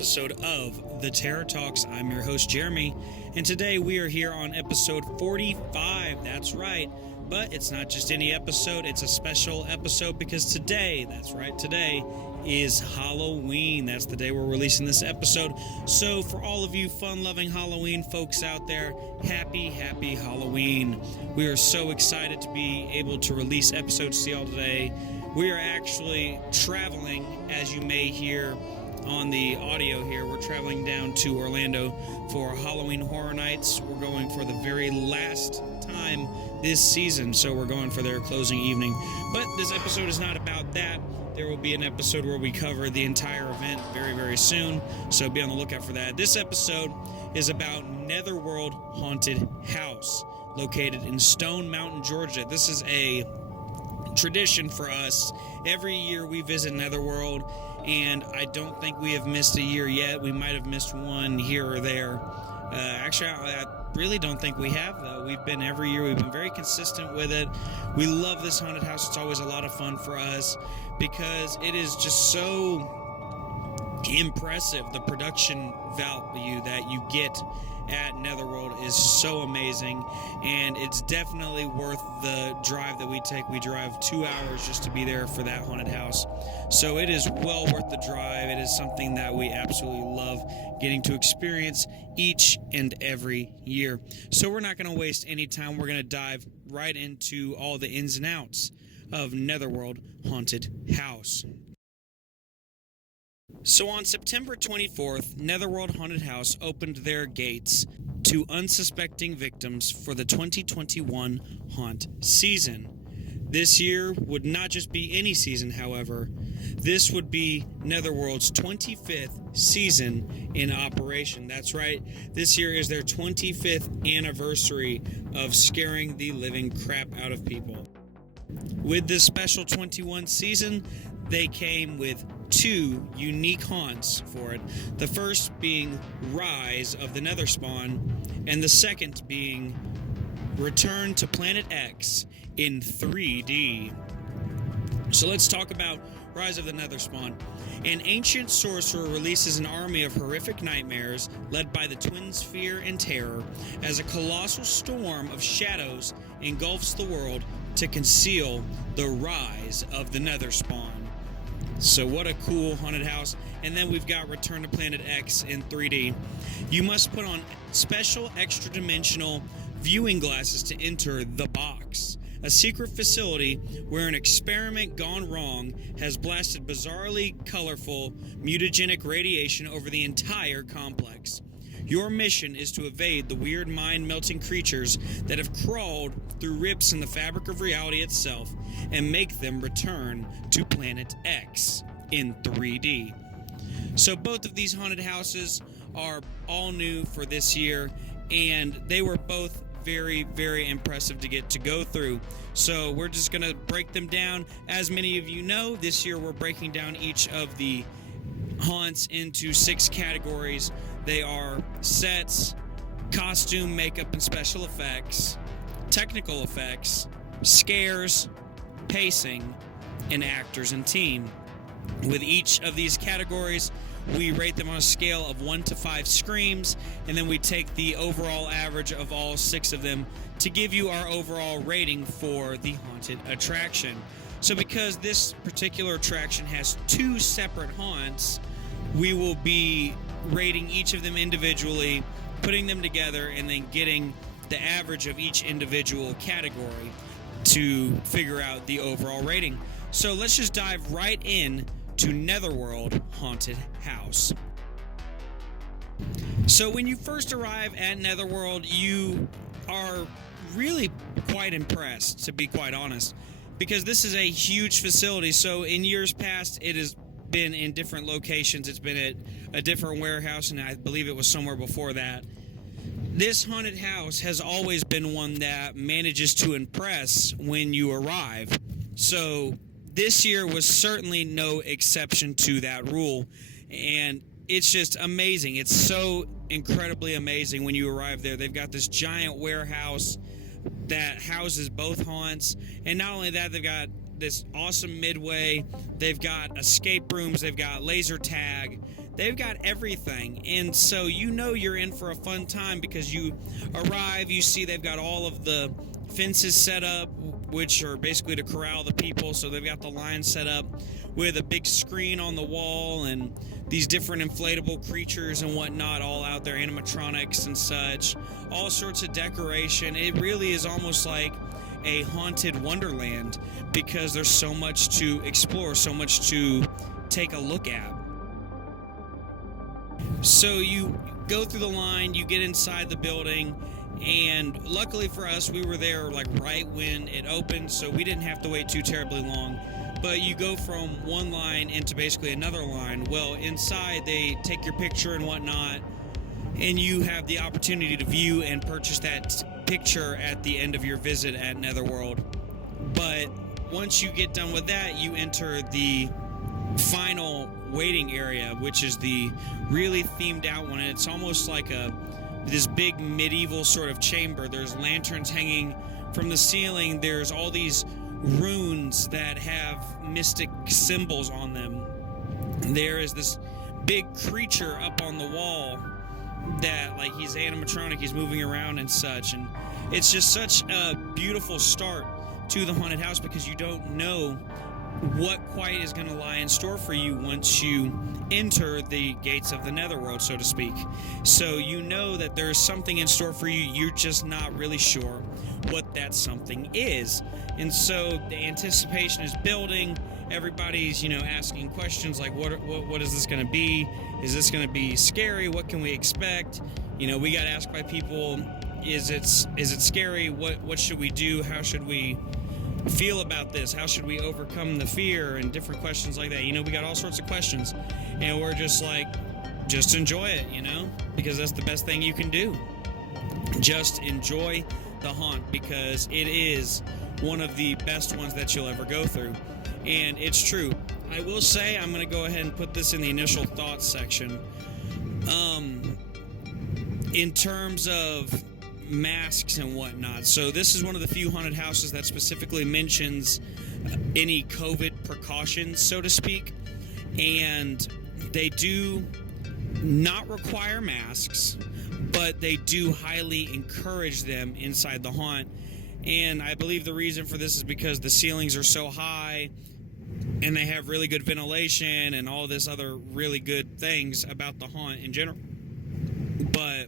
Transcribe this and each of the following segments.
episode of The Terror Talks. I'm your host, Jeremy, and today we are here on episode 45. That's right, but it's not just any episode, it's a special episode because today, that's right, today is Halloween. That's the day we're releasing this episode. So for all of you fun-loving Halloween folks out there, happy Halloween. We are so excited to be able to release episodes to y'all today. We are actually traveling, as you may hear on the audio here. We're traveling down to Orlando for Halloween Horror Nights. We're going for the very last time this season, so we're going for their closing evening. But this episode is not about that. There will be an episode where we cover the entire event very soon, so be on the lookout for that. This episode is about Netherworld Haunted House, located in Stone Mountain, Georgia. This is a tradition for us. Every year we visit Netherworld, and I don't think we have missed a year yet. We might have missed one here or there. Actually, I really don't think we have, though. We've been every year. We've been very consistent with it. We love this haunted house. It's always a lot of fun for us because it is just so impressive. The production value that you get at Netherworld is so amazing, and it's definitely worth the drive that we take. We drive 2 hours just to be there for that haunted house, so it is well worth the drive. It is something that we absolutely love getting to experience each and every year. So we're not going to waste any time. We're going to dive right into all the ins and outs of Netherworld Haunted House. So on September 24th, Netherworld Haunted House opened their gates to unsuspecting victims for the 2021 haunt season. This year would not just be any season, however. This would be Netherworld's 25th season in operation. That's right, this year is their 25th anniversary of scaring the living crap out of people. With this special 21 season, they came with 2 unique haunts for it. The first being Rise of the Netherspawn, and the second being Return to Planet X in 3D. So let's talk about Rise of the Netherspawn. An ancient sorcerer releases an army of horrific nightmares led by the twins Fear and Terror as a colossal storm of shadows engulfs the world to conceal the rise of the Netherspawn. So what a cool haunted house. And then we've got Return to Planet X in 3D. You must put on special extra-dimensional viewing glasses to enter the box, a secret facility where an experiment gone wrong has blasted bizarrely colorful mutagenic radiation over the entire complex. Your mission is to evade the weird mind-melting creatures that have crawled through rips in the fabric of reality itself and make them return to Planet X in 3D. So both of these haunted houses are all new for this year, and they were both very impressive to get to go through. So we're just going to break them down. As many of you know, this year we're breaking down each of the haunts into 6 categories. They are sets, costume, makeup, and special effects, technical effects, scares, pacing, and actors and team. With each of these categories, we rate them on a scale of 1 to 5 screams, and then we take the overall average of all 6 of them to give you our overall rating for the haunted attraction. So because this particular attraction has 2 separate haunts, we will be rating each of them individually, putting them together, and then getting the average of each individual category to figure out the overall rating. So let's just dive right in to Netherworld Haunted House. So when you first arrive at Netherworld, you are really quite impressed, to be quite honest, because this is a huge facility. So in years past, it has been in different locations. It's been at a different warehouse, and I believe it was somewhere before that. This haunted house has always been one that manages to impress when you arrive. So this year was certainly no exception to that rule, and it's just amazing. It's so incredibly amazing when you arrive there. They've got this giant warehouse that houses both haunts, and not only that, they've got this awesome midway. They've got escape rooms. They've got laser tag. they've got everything. And so you know you're in for a fun time because you arrive, you see they've got all of the fences set up, which are basically to corral the people. So they've got the line set up with a big screen on the wall and these different inflatable creatures and whatnot all out there, animatronics and such, all sorts of decoration. It really is almost like a haunted wonderland because there's so much to explore, so much to take a look at. So you go through the line, you get inside the building, and luckily for us, we were there like right when it opened, so we didn't have to wait too terribly long. But you go from one line into basically another line. Well, inside they take your picture and whatnot, and you have the opportunity to view and purchase that picture at the end of your visit at Netherworld. But once you get done with that, you enter the final waiting area, which is the really themed out one. And it's almost like this big medieval sort of chamber. There's lanterns hanging from the ceiling. There's all these runes that have mystic symbols on them. There is this big creature up on the wall that, like, he's animatronic, he's moving around and such, and it's just such a beautiful start to the haunted house because you don't know what quite is going to lie in store for you once you enter the gates of the Netherworld, so to speak. So you know that there's something in store for you, you're just not really sure what that something is. And so the anticipation is building. Everybody's, asking questions like, what is this going to be? Is this going to be scary? What can we expect? We got asked by people, is it scary? What should we do? How should we feel about this? How should we overcome the fear? And different questions like that. We got all sorts of questions, and we're just like, just enjoy it, because that's the best thing you can do. Just enjoy the haunt because it is one of the best ones that you'll ever go through. And it's true. I will say, I'm going to go ahead and put this in the initial thoughts section. In terms of masks and whatnot. So this is one of the few haunted houses that specifically mentions any COVID precautions, so to speak. And they do not require masks, but they do highly encourage them inside the haunt. And I believe the reason for this is because the ceilings are so high and they have really good ventilation and all this other really good things about the haunt in general. But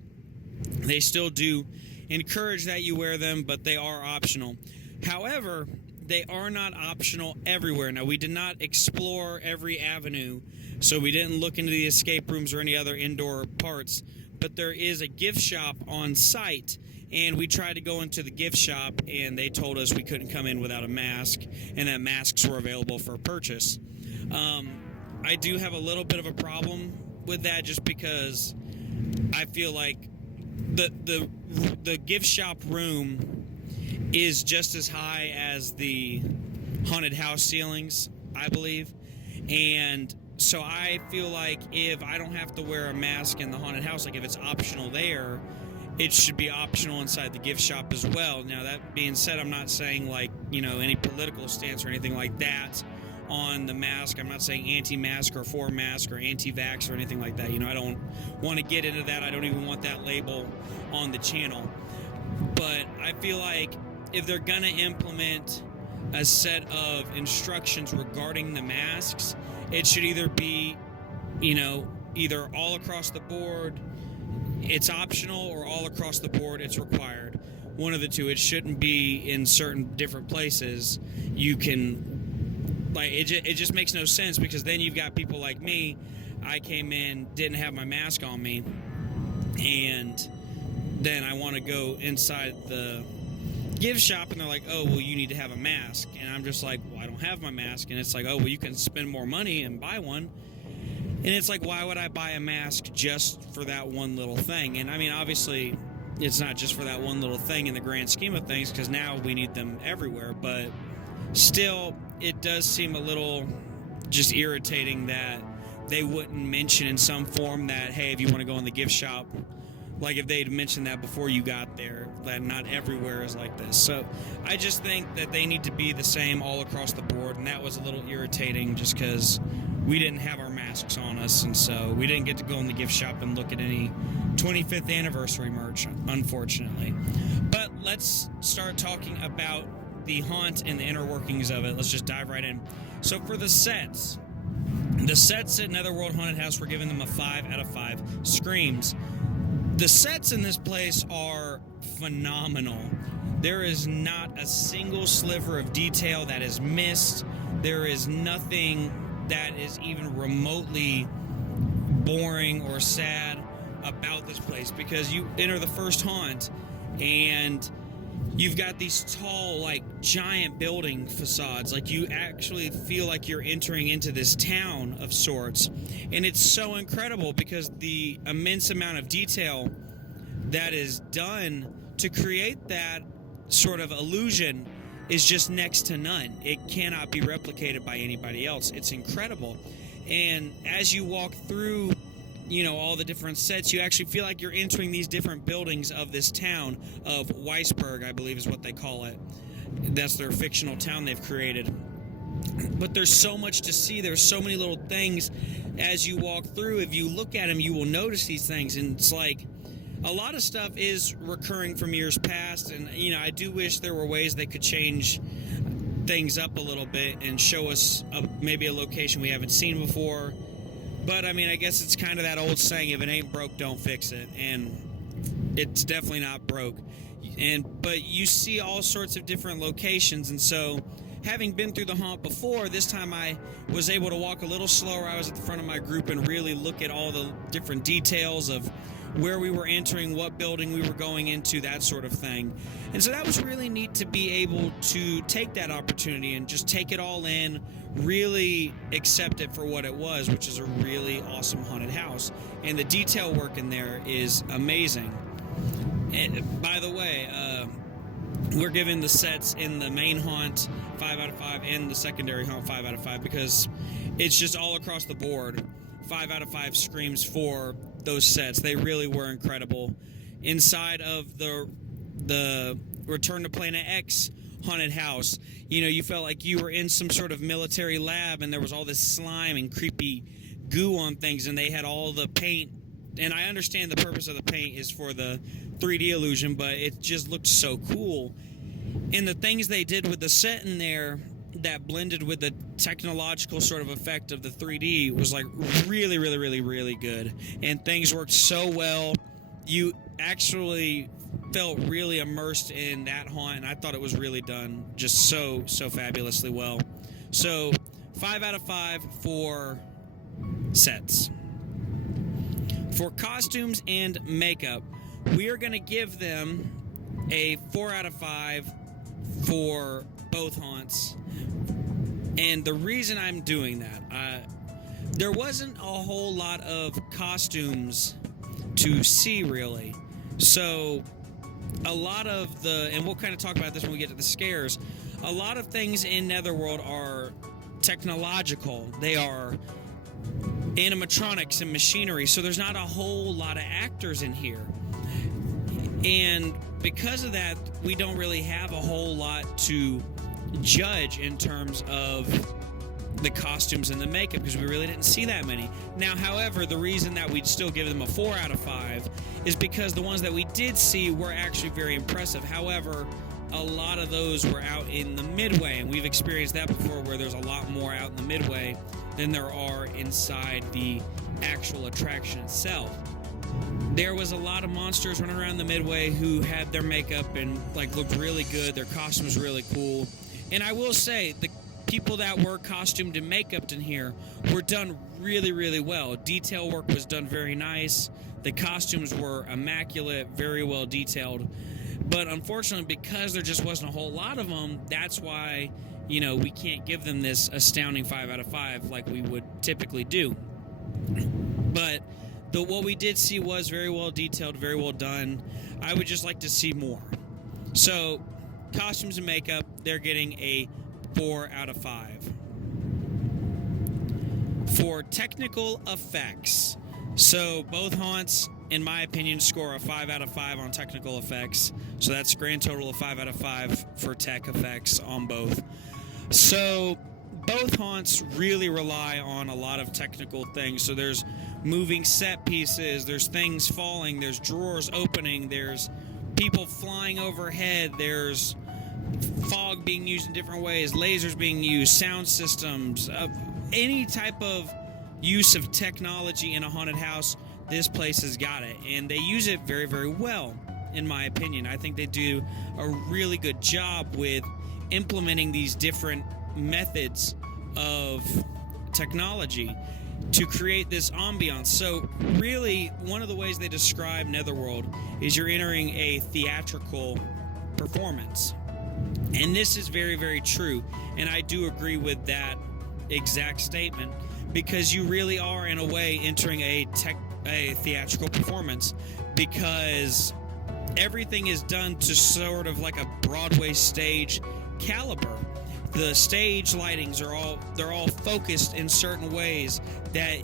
they still do encourage that you wear them, but they are optional. However, they are not optional everywhere. Now, we did not explore every avenue, so we didn't look into the escape rooms or any other indoor parts, but there is a gift shop on site, and we tried to go into the gift shop, and they told us we couldn't come in without a mask, and that masks were available for purchase. I do have a little bit of a problem with that just because I feel like the gift shop room is just as high as the haunted house ceilings, I believe. And so I feel like if I don't have to wear a mask in the haunted house, like if it's optional there, it should be optional inside the gift shop as well. Now, that being said, I'm not saying like, any political stance or anything like that on the mask. I'm not saying anti-mask or for mask or anti-vax or anything like that. I don't want to get into that. I don't even want that label on the channel. But I feel like if they're going to implement a set of instructions regarding the masks, it should either be, either all across the board, it's optional, or all across the board, it's required. One of the two. It shouldn't be in certain different places. You can... it just makes no sense because then you've got people like me. I came in, didn't have my mask on me, and then I want to go inside the gift shop, and they're like, oh, well, you need to have a mask. And I'm just like, well, I don't have my mask. And it's like, oh, well, you can spend more money and buy one. And it's like, why would I buy a mask just for that one little thing? And I mean, obviously, it's not just for that one little thing in the grand scheme of things because now we need them everywhere. But still, it does seem a little just irritating that they wouldn't mention in some form that, hey, if you want to go in the gift shop, like if they'd mentioned that before you got there, that not everywhere is like this. So I just think that they need to be the same all across the board, and that was a little irritating just because we didn't have our masks on us, and so we didn't get to go in the gift shop and look at any 25th anniversary merch, unfortunately. But let's start talking about the haunt and the inner workings of it. Let's just dive right in. So for the sets at Netherworld Haunted House, we're giving them a 5 out of 5 screams. The sets in this place are phenomenal. There is not a single sliver of detail that is missed. There is nothing that is even remotely boring or sad about this place, because you enter the first haunt and you've got these tall, like, giant building facades. Like, you actually feel like you're entering into this town of sorts. And it's so incredible because the immense amount of detail that is done to create that sort of illusion is just next to none. It cannot be replicated by anybody else. It's incredible. And as you walk through, you know, all the different sets, you actually feel like you're entering these different buildings of this town of Weisberg, I believe is what they call it. That's their fictional town they've created. But there's so much to see. There's so many little things as you walk through. If you look at them, you will notice these things. And it's like, a lot of stuff is recurring from years past. And, you know, I do wish there were ways they could change things up a little bit and show us maybe a location we haven't seen before. But, I mean, I guess it's kind of that old saying, if it ain't broke, don't fix it. And it's definitely not broke. But you see all sorts of different locations. And so, having been through the haunt before, this time I was able to walk a little slower. I was at the front of my group and really look at all the different details of where we were entering, what building we were going into, that sort of thing. And so that was really neat to be able to take that opportunity and just take it all in, really accept it for what it was, which is a really awesome haunted house. And the detail work in there is amazing. And by the way, we're giving the sets in the main haunt 5 out of 5 and the secondary haunt 5 out of 5 because it's just all across the board 5 out of 5 screams for those sets. They really were incredible. Inside of the Return to Planet X haunted house, you know, you felt like you were in some sort of military lab and there was all this slime and creepy goo on things, and they had all the paint. And I understand the purpose of the paint is for the 3D illusion, but it just looked so cool. And the things they did with the set in there that blended with the technological sort of effect of the 3D was like really, really, really, really good. And things worked so well. You actually felt really immersed in that haunt, and I thought it was really done just so fabulously well. So 5 out of 5 for sets. For costumes and makeup, we are going to give them a 4 out of 5 for both haunts. And the reason I'm doing that, there wasn't a whole lot of costumes to see, really. So a lot of and we'll kind of talk about this when we get to the scares, a lot of things in Netherworld are technological. They are animatronics and machinery, so there's not a whole lot of actors in here. And because of that, we don't really have a whole lot to judge in terms of the costumes and the makeup, because we really didn't see that many. Now, however, the reason that we'd still give them a 4 out of 5 is because the ones that we did see were actually very impressive. However, a lot of those were out in the midway, and we've experienced that before, where there's a lot more out in the midway than there are inside the actual attraction itself. There was a lot of monsters running around the midway who had their makeup and like looked really good. Their costumes really cool. And I will say, the people that were costumed and makeuped in here were done really, really well. Detail work was done very nice. The costumes were immaculate, very well detailed. But unfortunately, because there just wasn't a whole lot of them, that's why, you know, we can't give them this astounding 5 out of 5 like we would typically do. But what we did see was very well detailed, very well done. I would just like to see more. So, costumes and makeup, they're getting a 4 out of 5. For technical effects, so both haunts, in my opinion, score a 5 out of 5 on technical effects. So that's a grand total of 5 out of 5 for tech effects on both. So both haunts really rely on a lot of technical things. So there's moving set pieces, there's things falling, there's drawers opening, there's people flying overhead, there's fog being used in different ways, lasers being used, sound systems, any type of use of technology in a haunted house. This place has got it, and they use it very, very well, in my opinion. I think they do a really good job with implementing these different methods of technology to create this ambiance. So really, one of the ways they describe Netherworld is you're entering a theatrical performance. And this is very, very true. And I do agree with that exact statement, because you really are, in a way, entering a theatrical performance, because everything is done to sort of like a Broadway stage caliber. The stage lightings are all focused in certain ways that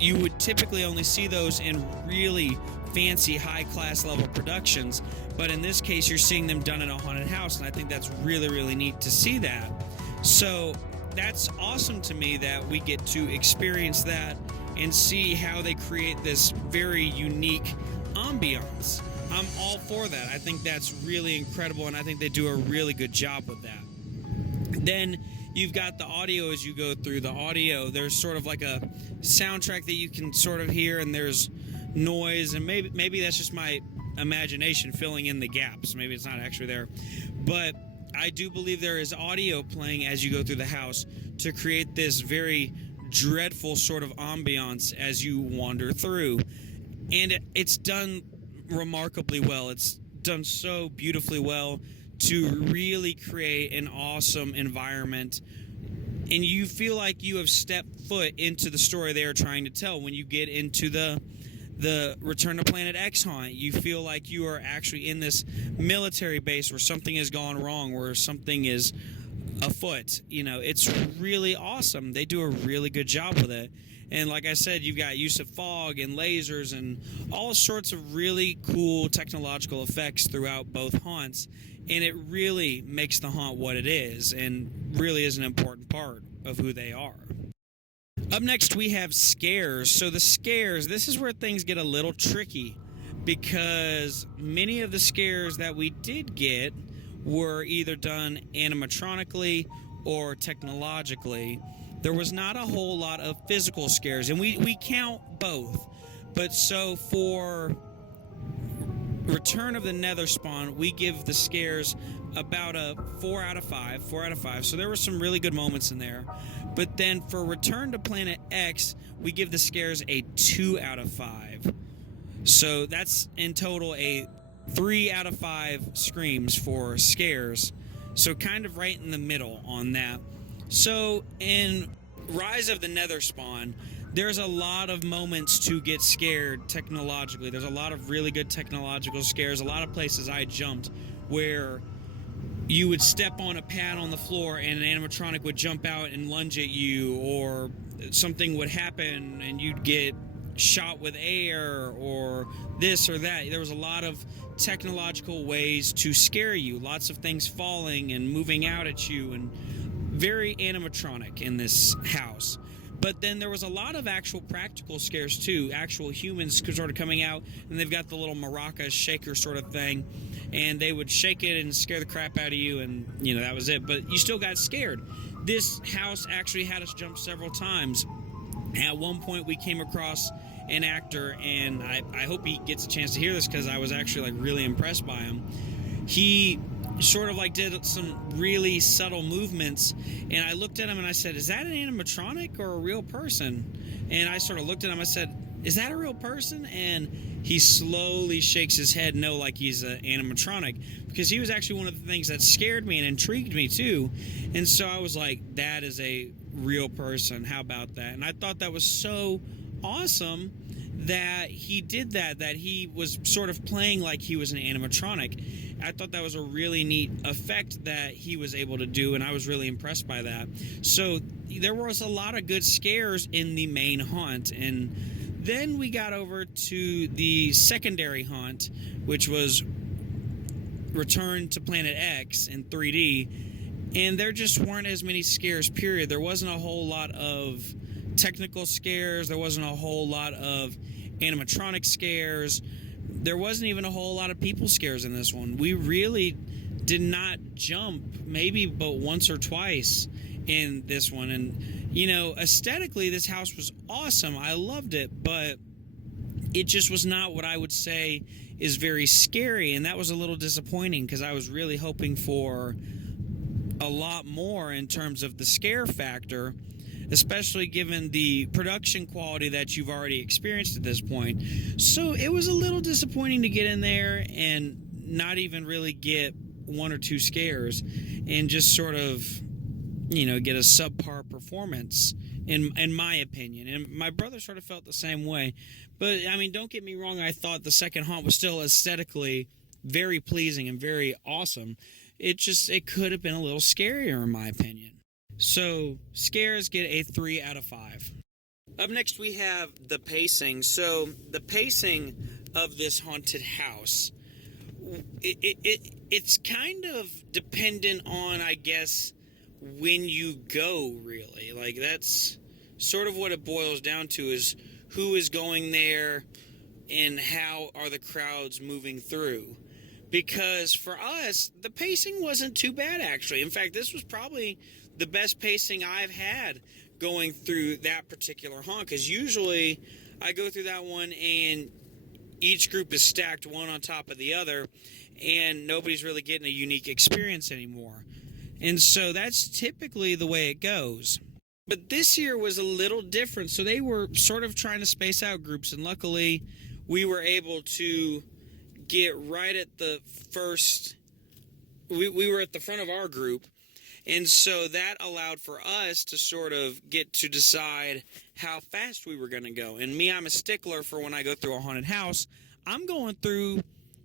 you would typically only see those in really fancy high class level productions, but in this case you're seeing them done in a haunted house, and I think that's really, really neat to see that. So that's awesome to me that we get to experience that and see how they create this very unique ambiance. I'm all for that. I think that's really incredible, and I think they do a really good job with that. Then you've got the audio as you go through. The audio, there's sort of like a soundtrack that you can sort of hear, and there's noise, and maybe that's just my imagination filling in the gaps. Maybe it's not actually there. But I do believe there is audio playing as you go through the house to create this very dreadful sort of ambiance as you wander through. And it's done remarkably well. It's done so beautifully well to really create an awesome environment, and you feel like you have stepped foot into the story they are trying to tell. When you get into the Return to Planet X haunt, you feel like you are actually in this military base where something has gone wrong, where something is afoot. You know, it's really awesome. They do a really good job with it. And like I said, you've got use of fog and lasers and all sorts of really cool technological effects throughout both haunts. And it really makes the haunt what it is, and really is an important part of who they are. Up next, we have scares. So the scares, this is where things get a little tricky, because many of the scares that we did get were either done animatronically or technologically. There was not a whole lot of physical scares, and we count both. But so for Return of the Netherspawn, we give the scares about a 4 out of 5. 4 out of 5. So there were some really good moments in there. But then for Return to Planet X, we give the scares a 2 out of 5. So that's in total a 3 out of 5 screams for scares. So kind of right in the middle on that. So in Rise of the Netherspawn, there's a lot of moments to get scared technologically. There's a lot of really good technological scares. A lot of places I jumped where you would step on a pad on the floor and an animatronic would jump out and lunge at you, or something would happen and you'd get shot with air or this or that. There was a lot of technological ways to scare you. Lots of things falling and moving out at you, and very animatronic in this house. But then there was a lot of actual practical scares too. Actual humans sort of coming out, and they've got the little maraca shaker sort of thing, and they would shake it and scare the crap out of you, and you know, that was it. But you still got scared. This house actually had us jump several times. At one point we came across an actor, and I hope he gets a chance to hear this, because I was actually like really impressed by him. He sort of like did some really subtle movements, and I looked at him and I said, is that an animatronic or a real person? And I sort of looked at him, I said, is that a real person? And he slowly shakes his head no, like he's an animatronic, because he was actually one of the things that scared me and intrigued me too. And so I was like, that is a real person. How about that? And I thought that was so awesome that he did that he was sort of playing like he was an animatronic. I thought that was a really neat effect that he was able to do, and I was really impressed by that. So there was a lot of good scares in the main haunt. And then we got over to the secondary haunt, which was Return to Planet X in 3D. And there just weren't as many scares, period. There wasn't a whole lot of technical scares. There wasn't a whole lot of animatronic scares. There wasn't even a whole lot of people scares in this one. We really did not jump, maybe but once or twice in this one. And, you know, aesthetically, this house was awesome. I loved it, but it just was not what I would say is very scary. And that was a little disappointing because I was really hoping for a lot more in terms of the scare factor, especially given the production quality that you've already experienced at this point. So it was a little disappointing to get in there and not even really get one or two scares and just sort of, you know, get a subpar performance in my opinion. And my brother sort of felt the same way. But I mean, don't get me wrong, I thought the second haunt was still aesthetically very pleasing and very awesome. It could have been a little scarier in my opinion. So scares get a 3 out of 5. Up next we have the pacing. So the pacing of this haunted house, it's kind of dependent on, I guess, when you go, really. Like, that's sort of what it boils down to, is who is going there and how are the crowds moving through. Because for us, the pacing wasn't too bad, actually. In fact, this was probably the best pacing I've had going through that particular haunt. Because usually I go through that one and each group is stacked one on top of the other and nobody's really getting a unique experience anymore. And so that's typically the way it goes. But this year was a little different. So they were sort of trying to space out groups, and luckily we were able to get right at the first. We were at the front of our group, and so that allowed for us to sort of get to decide how fast we were going to go. And me, I'm a stickler for when I go through a haunted house. I'm going through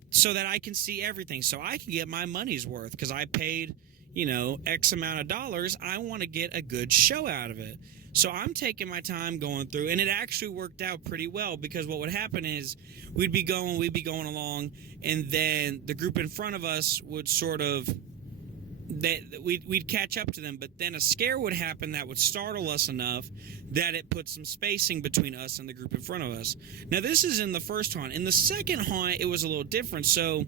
so that I can see everything, so I can get my money's worth, because I paid, you know, X amount of dollars. I want to get a good show out of it. So I'm taking my time going through, and it actually worked out pretty well, because what would happen is we'd be going along, and then the group in front of us would sort of, we'd catch up to them, but then a scare would happen that would startle us enough that it put some spacing between us and the group in front of us. Now, this is in the first haunt. In the second haunt, it was a little different. So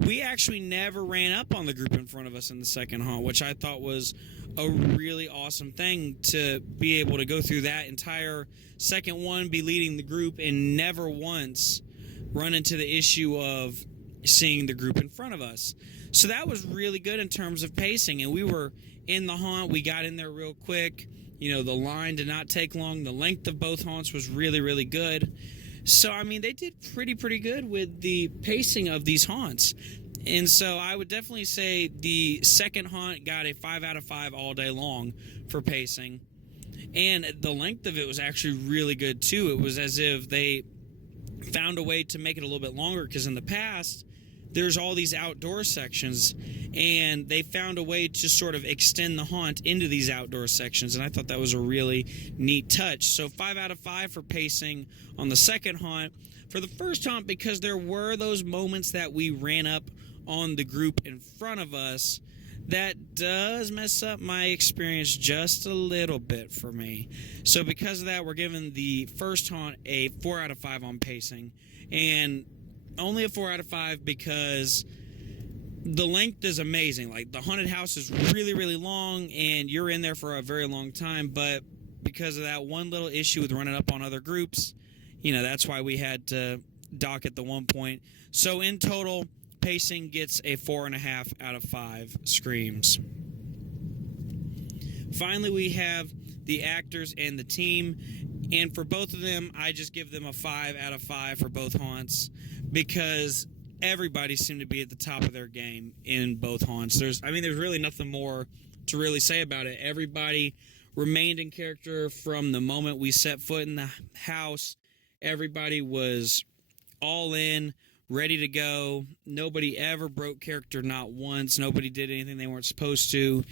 we actually never ran up on the group in front of us in the second haunt, which I thought was a really awesome thing, to be able to go through that entire second one, be leading the group, and never once run into the issue of seeing the group in front of us. So that was really good in terms of pacing. And we were in the haunt. We got in there real quick. You know, the line did not take long. The length of both haunts was really, really good. So, I mean, they did pretty good with the pacing of these haunts. And so I would definitely say the second haunt got a 5 out of 5 all day long for pacing. And the length of it was actually really good, too. It was as if they found a way to make it a little bit longer, because in the past, there's all these outdoor sections, and they found a way to sort of extend the haunt into these outdoor sections, and I thought that was a really neat touch. So 5 out of 5 for pacing on the second haunt. For the first haunt, because there were those moments that we ran up on the group in front of us, that does mess up my experience just a little bit for me. So because of that, we're giving the first haunt a 4 out of 5 on pacing, and only a 4 out of 5 because the length is amazing. Like, the haunted house is really, really long, and you're in there for a very long time. But because of that one little issue with running up on other groups, you know, that's why we had to dock at the one point. So in total, pacing gets a 4.5 out of 5 screams. Finally, we have the actors and the team. And for both of them, I just give them a 5 out of 5 for both haunts, because everybody seemed to be at the top of their game in both haunts. There's really nothing more to really say about it. Everybody remained in character from the moment we set foot in the house. Everybody was all in, ready to go. Nobody ever broke character, not once. Nobody did anything they weren't supposed to.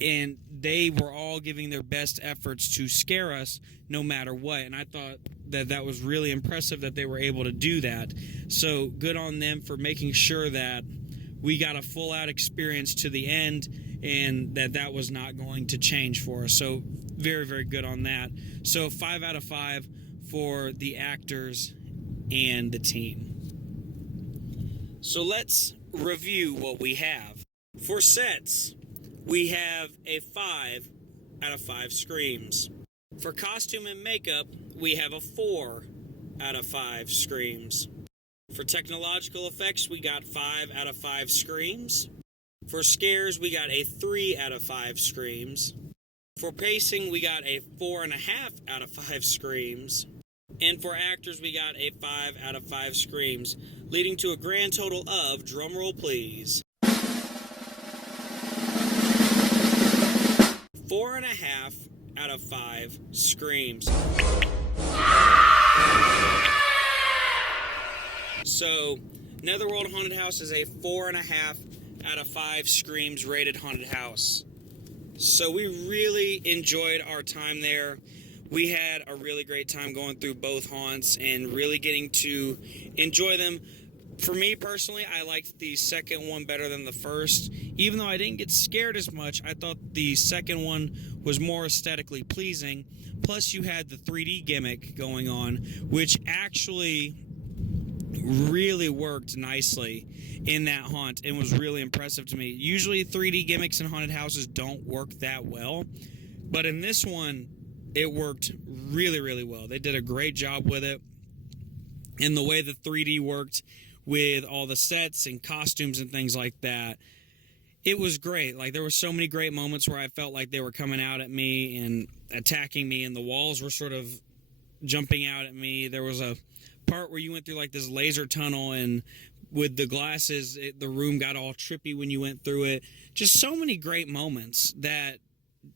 And they were all giving their best efforts to scare us no matter what. And I thought that was really impressive that they were able to do that. So good on them for making sure that we got a full out experience to the end, and that was not going to change for us. So very, very good on that. So 5 out of 5 for the actors and the team. So let's review what we have. For sets, we have a 5 out of 5 screams. For costume and makeup, we have a 4 out of 5 screams. For technological effects, we got 5 out of 5 screams. For scares, we got a 3 out of 5 screams. For pacing, we got a 4.5 out of 5 screams. And for actors, we got a 5 out of 5 screams, leading to a grand total of, drumroll please, 4.5 out of 5 screams. So, Netherworld Haunted House is a 4.5 out of 5 screams rated haunted house. So we really enjoyed our time there. We had a really great time going through both haunts and really getting to enjoy them. For me personally, I liked the second one better than the first. Even though I didn't get scared as much, I thought the second one was more aesthetically pleasing. Plus, you had the 3D gimmick going on, which actually really worked nicely in that haunt and was really impressive to me. Usually 3D gimmicks in haunted houses don't work that well, but in this one it worked really, really well. They did a great job with it, and the way the 3D worked with all the sets and costumes and things like that, it was great. Like, there were so many great moments where I felt like they were coming out at me and attacking me, and the walls were sort of jumping out at me. There was a part where you went through like this laser tunnel, and with the glasses, the room got all trippy when you went through it. Just so many great moments that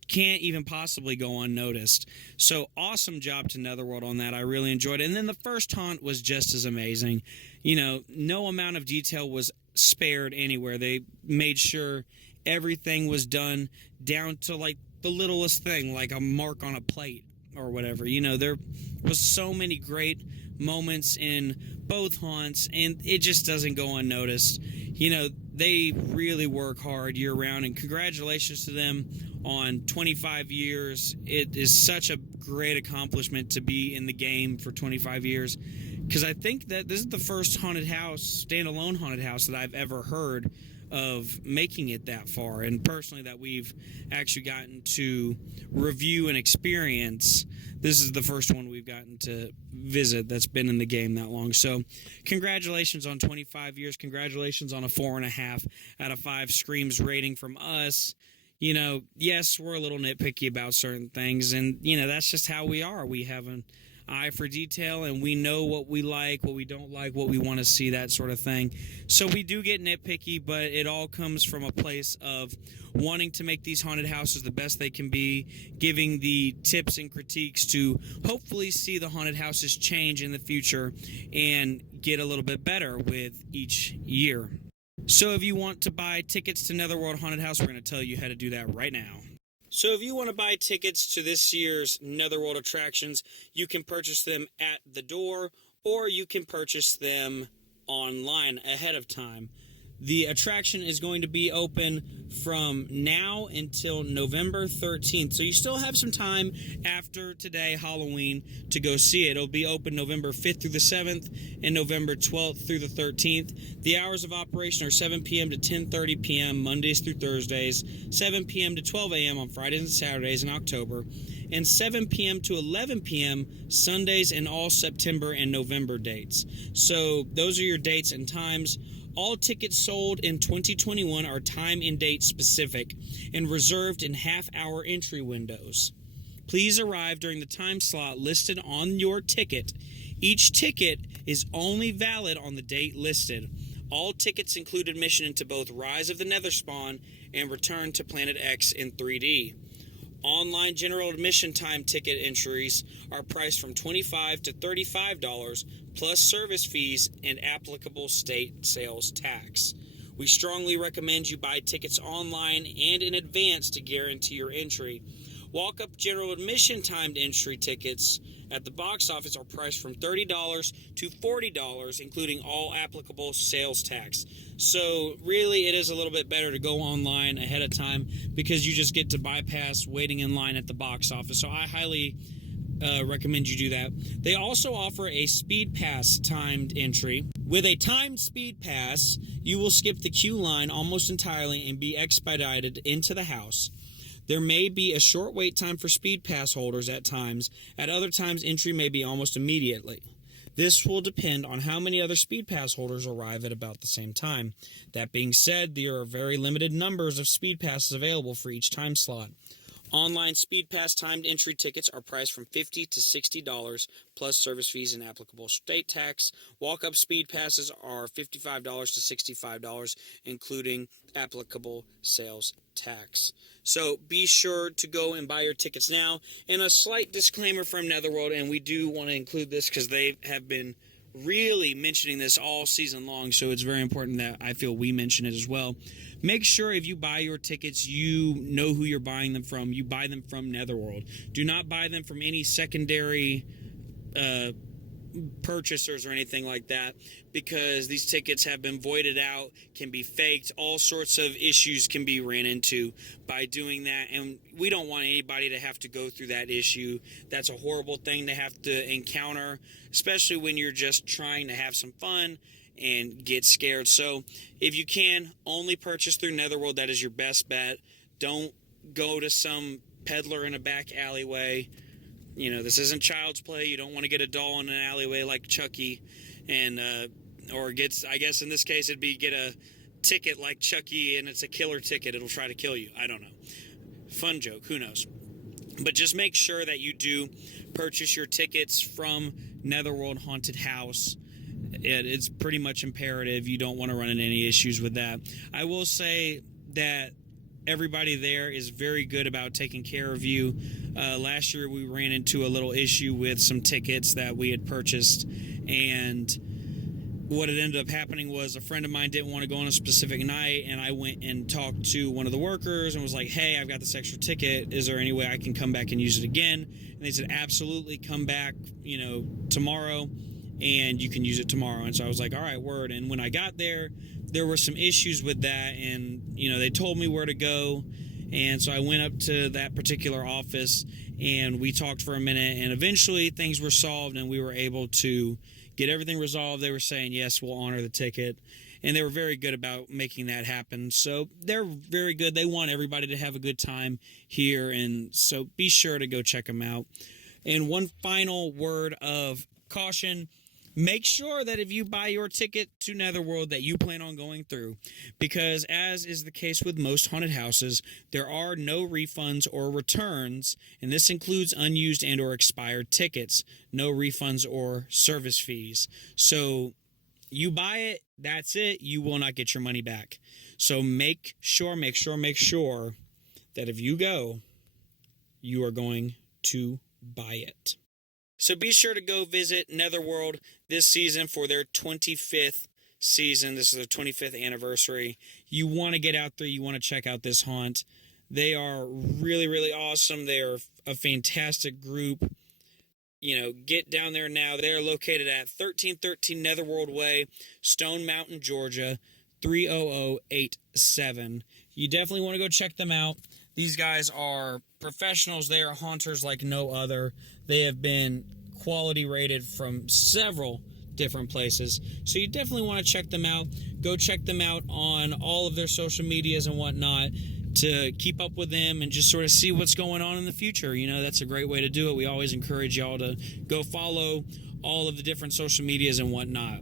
can't even possibly go unnoticed. So awesome job to Netherworld on that. I really enjoyed it. And then the first haunt was just as amazing. You know, no amount of detail was spared anywhere. They made sure everything was done down to like the littlest thing, like a mark on a plate or whatever. You know, there was so many great moments in both haunts, and it just doesn't go unnoticed. You know, they really work hard year round, and congratulations to them on 25 years. It is such a great accomplishment to be in the game for 25 years, because I think that this is the first haunted house, standalone haunted house, that I've ever heard of making it that far, and personally that we've actually gotten to review and experience. This is the first one we've gotten to visit that's been in the game that long. So congratulations on 25 years. Congratulations on a 4.5 out of 5 screams rating from us. You know, yes, we're a little nitpicky about certain things, and, you know, that's just how we are. We have an eye for detail, and we know what we like, what we don't like, what we want to see, that sort of thing. So we do get nitpicky, but it all comes from a place of wanting to make these haunted houses the best they can be, giving the tips and critiques to hopefully see the haunted houses change in the future and get a little bit better with each year. So if you want to buy tickets to Netherworld Haunted House, we're going to tell you how to do that right now. So if you want to buy tickets to this year's Netherworld attractions, you can purchase them at the door, or you can purchase them online ahead of time. The attraction is going to be open from now until November 13th. So you still have some time after today, Halloween, to go see it. It'll be open November 5th through the 7th and November 12th through the 13th. The hours of operation are 7 p.m. to 10:30 p.m. Mondays through Thursdays, 7 p.m. to 12 a.m. on Fridays and Saturdays in October, and 7 p.m. to 11 p.m. Sundays in all September and November dates. So those are your dates and times. All tickets sold in 2021 are time and date specific and reserved in half-hour entry windows. Please arrive during the time slot listed on your ticket. Each ticket is only valid on the date listed. All tickets include admission into both Rise of the Netherspawn and Return to Planet X in 3D. Online general admission time ticket entries are priced from $25 to $35 plus service fees and applicable state sales tax. We strongly recommend you buy tickets online and in advance to guarantee your entry. Walk-up general admission timed entry tickets at the box office are priced from $30 to $40, including all applicable sales tax. So really, it is a little bit better to go online ahead of time because you just get to bypass waiting in line at the box office. So I highly recommend you do that. They also offer a speed pass timed entry. With a timed speed pass, you will skip the queue line almost entirely and be expedited into the house. There may be a short wait time for speed pass holders at times. At other times, entry may be almost immediately. This will depend on how many other speed pass holders arrive at about the same time. That being said, there are very limited numbers of speed passes available for each time slot. Online speed pass timed entry tickets are priced from $50 to $60 plus service fees and applicable state tax. Walk-up speed passes are $55 to $65, including applicable sales tax. So be sure to go and buy your tickets now. And a slight disclaimer from Netherworld, and we do want to include this because they have been really mentioning this all season long, so it's very important that I feel we mention it as well. Make sure if you buy your tickets, you know who you're buying them from. You buy them from Netherworld. Do not buy them from any secondary purchasers or anything like that, because these tickets have been voided out, can be faked, all sorts of issues can be ran into by doing that, and we don't want anybody to have to go through that issue. That's a horrible thing to have to encounter, especially when you're just trying to have some fun and get scared. So if you can, only purchase through Netherworld. That is your best bet. Don't go to some peddler in a back alleyway. You know, this isn't Child's Play. You don't want to get a doll in an alleyway like Chucky, and or gets, I guess in this case it'd be get a ticket like Chucky, and it's a killer ticket. It'll try to kill you. I don't know. Fun joke. Who knows? But just make sure that you do purchase your tickets from Netherworld Haunted House. It's pretty much imperative. You don't want to run into any issues with that. I will say that everybody there is very good about taking care of you. Last year we ran into a little issue with some tickets that we had purchased, and what had ended up happening was a friend of mine didn't want to go on a specific night, and I went and talked to one of the workers and was like, hey, I've got this extra ticket. Is there any way I can come back and use it again? And they said, absolutely, come back, tomorrow, and you can use it tomorrow. And so I was like, all right, word. And when I got there, there were some issues with that, and they told me where to go, and so I went up to that particular office and we talked for a minute, and eventually things were solved and we were able to get everything resolved. They were saying, yes, we'll honor the ticket, and they were very good about making that happen. So they're very good. They want everybody to have a good time here, and so be sure to go check them out. And one final word of caution: make sure that if you buy your ticket to Netherworld that you plan on going through, because as is the case with most haunted houses, there are no refunds or returns, and this includes unused and or expired tickets, no refunds or service fees. So you buy it, that's it, you will not get your money back. So make sure that if you go, you are going to buy it. So be sure to go visit Netherworld this season for their 25th season. This is their 25th anniversary. You want to get out there. You want to check out this haunt. They are really, really awesome. They are a fantastic group. Get down there now. They are located at 1313 Netherworld Way, Stone Mountain, Georgia, 30087. You definitely want to go check them out. These guys are professionals. They are haunters like no other. They have been quality rated from several different places. So you definitely want to check them out. Go check them out on all of their social medias and whatnot to keep up with them and just sort of see what's going on in the future. That's a great way to do it. We always encourage y'all to go follow all of the different social medias and whatnot.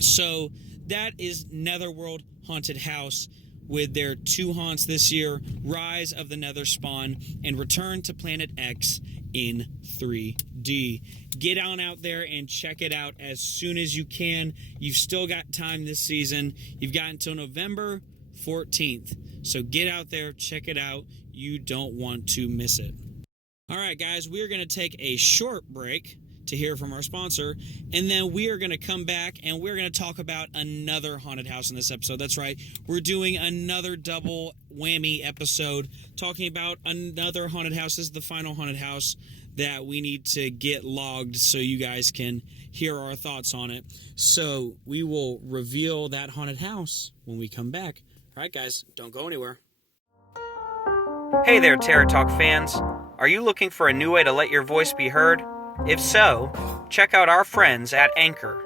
So that is Netherworld Haunted House, with their two haunts this year, Rise of the Netherspawn and Return to Planet X in 3D. Get on out there and check it out as soon as you can. You've still got time this season. You've got until November 14th. So get out there, check it out. You don't want to miss it. All right, guys, we're going to take a short break to hear from our sponsor. And then we are going to come back and we're going to talk about another haunted house in this episode. That's right. We're doing another double whammy episode talking about another haunted house. This is the final haunted house that we need to get logged so you guys can hear our thoughts on it. So we will reveal that haunted house when we come back. All right, guys, don't go anywhere. Hey there, Terror Talk fans. Are you looking for a new way to let your voice be heard? If so, check out our friends at Anchor.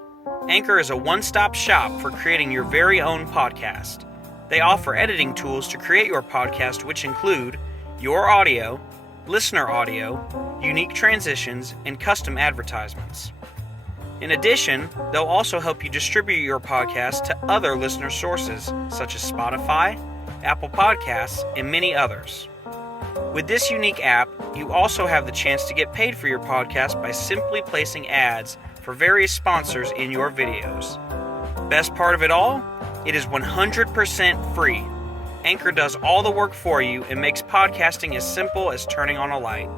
Anchor is a one-stop shop for creating your very own podcast. They offer editing tools to create your podcast, which include your audio, listener audio, unique transitions, and custom advertisements. In addition, they'll also help you distribute your podcast to other listener sources, such as Spotify, Apple Podcasts, and many others. With this unique app, you also have the chance to get paid for your podcast by simply placing ads for various sponsors in your videos. Best part of it all? It is 100% free. Anchor does all the work for you and makes podcasting as simple as turning on a light.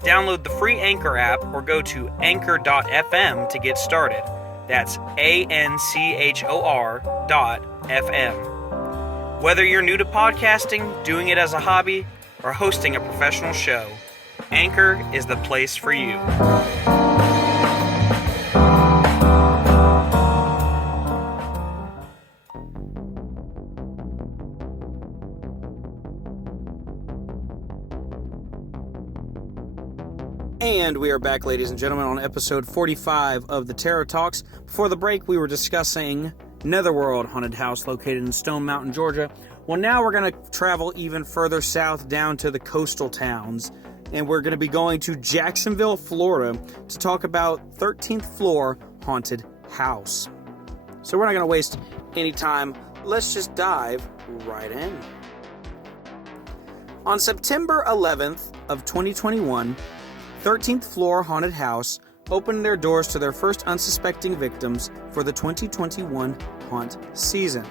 Download the free Anchor app or go to anchor.fm to get started. That's ANCHOR.FM. Whether you're new to podcasting, doing it as a hobby, or hosting a professional show, Anchor is the place for you. And we are back, ladies and gentlemen, on episode 45 of the Terror Talks. Before the break, we were discussing Netherworld Haunted House located in Stone Mountain, Georgia. Well, now we're going to travel even further south down to the coastal towns. And we're going to be going to Jacksonville, Florida to talk about 13th Floor Haunted House. So we're not going to waste any time. Let's just dive right in. On September 11th of 2021, 13th Floor Haunted House opened their doors to their first unsuspecting victims for the 2021 haunt season.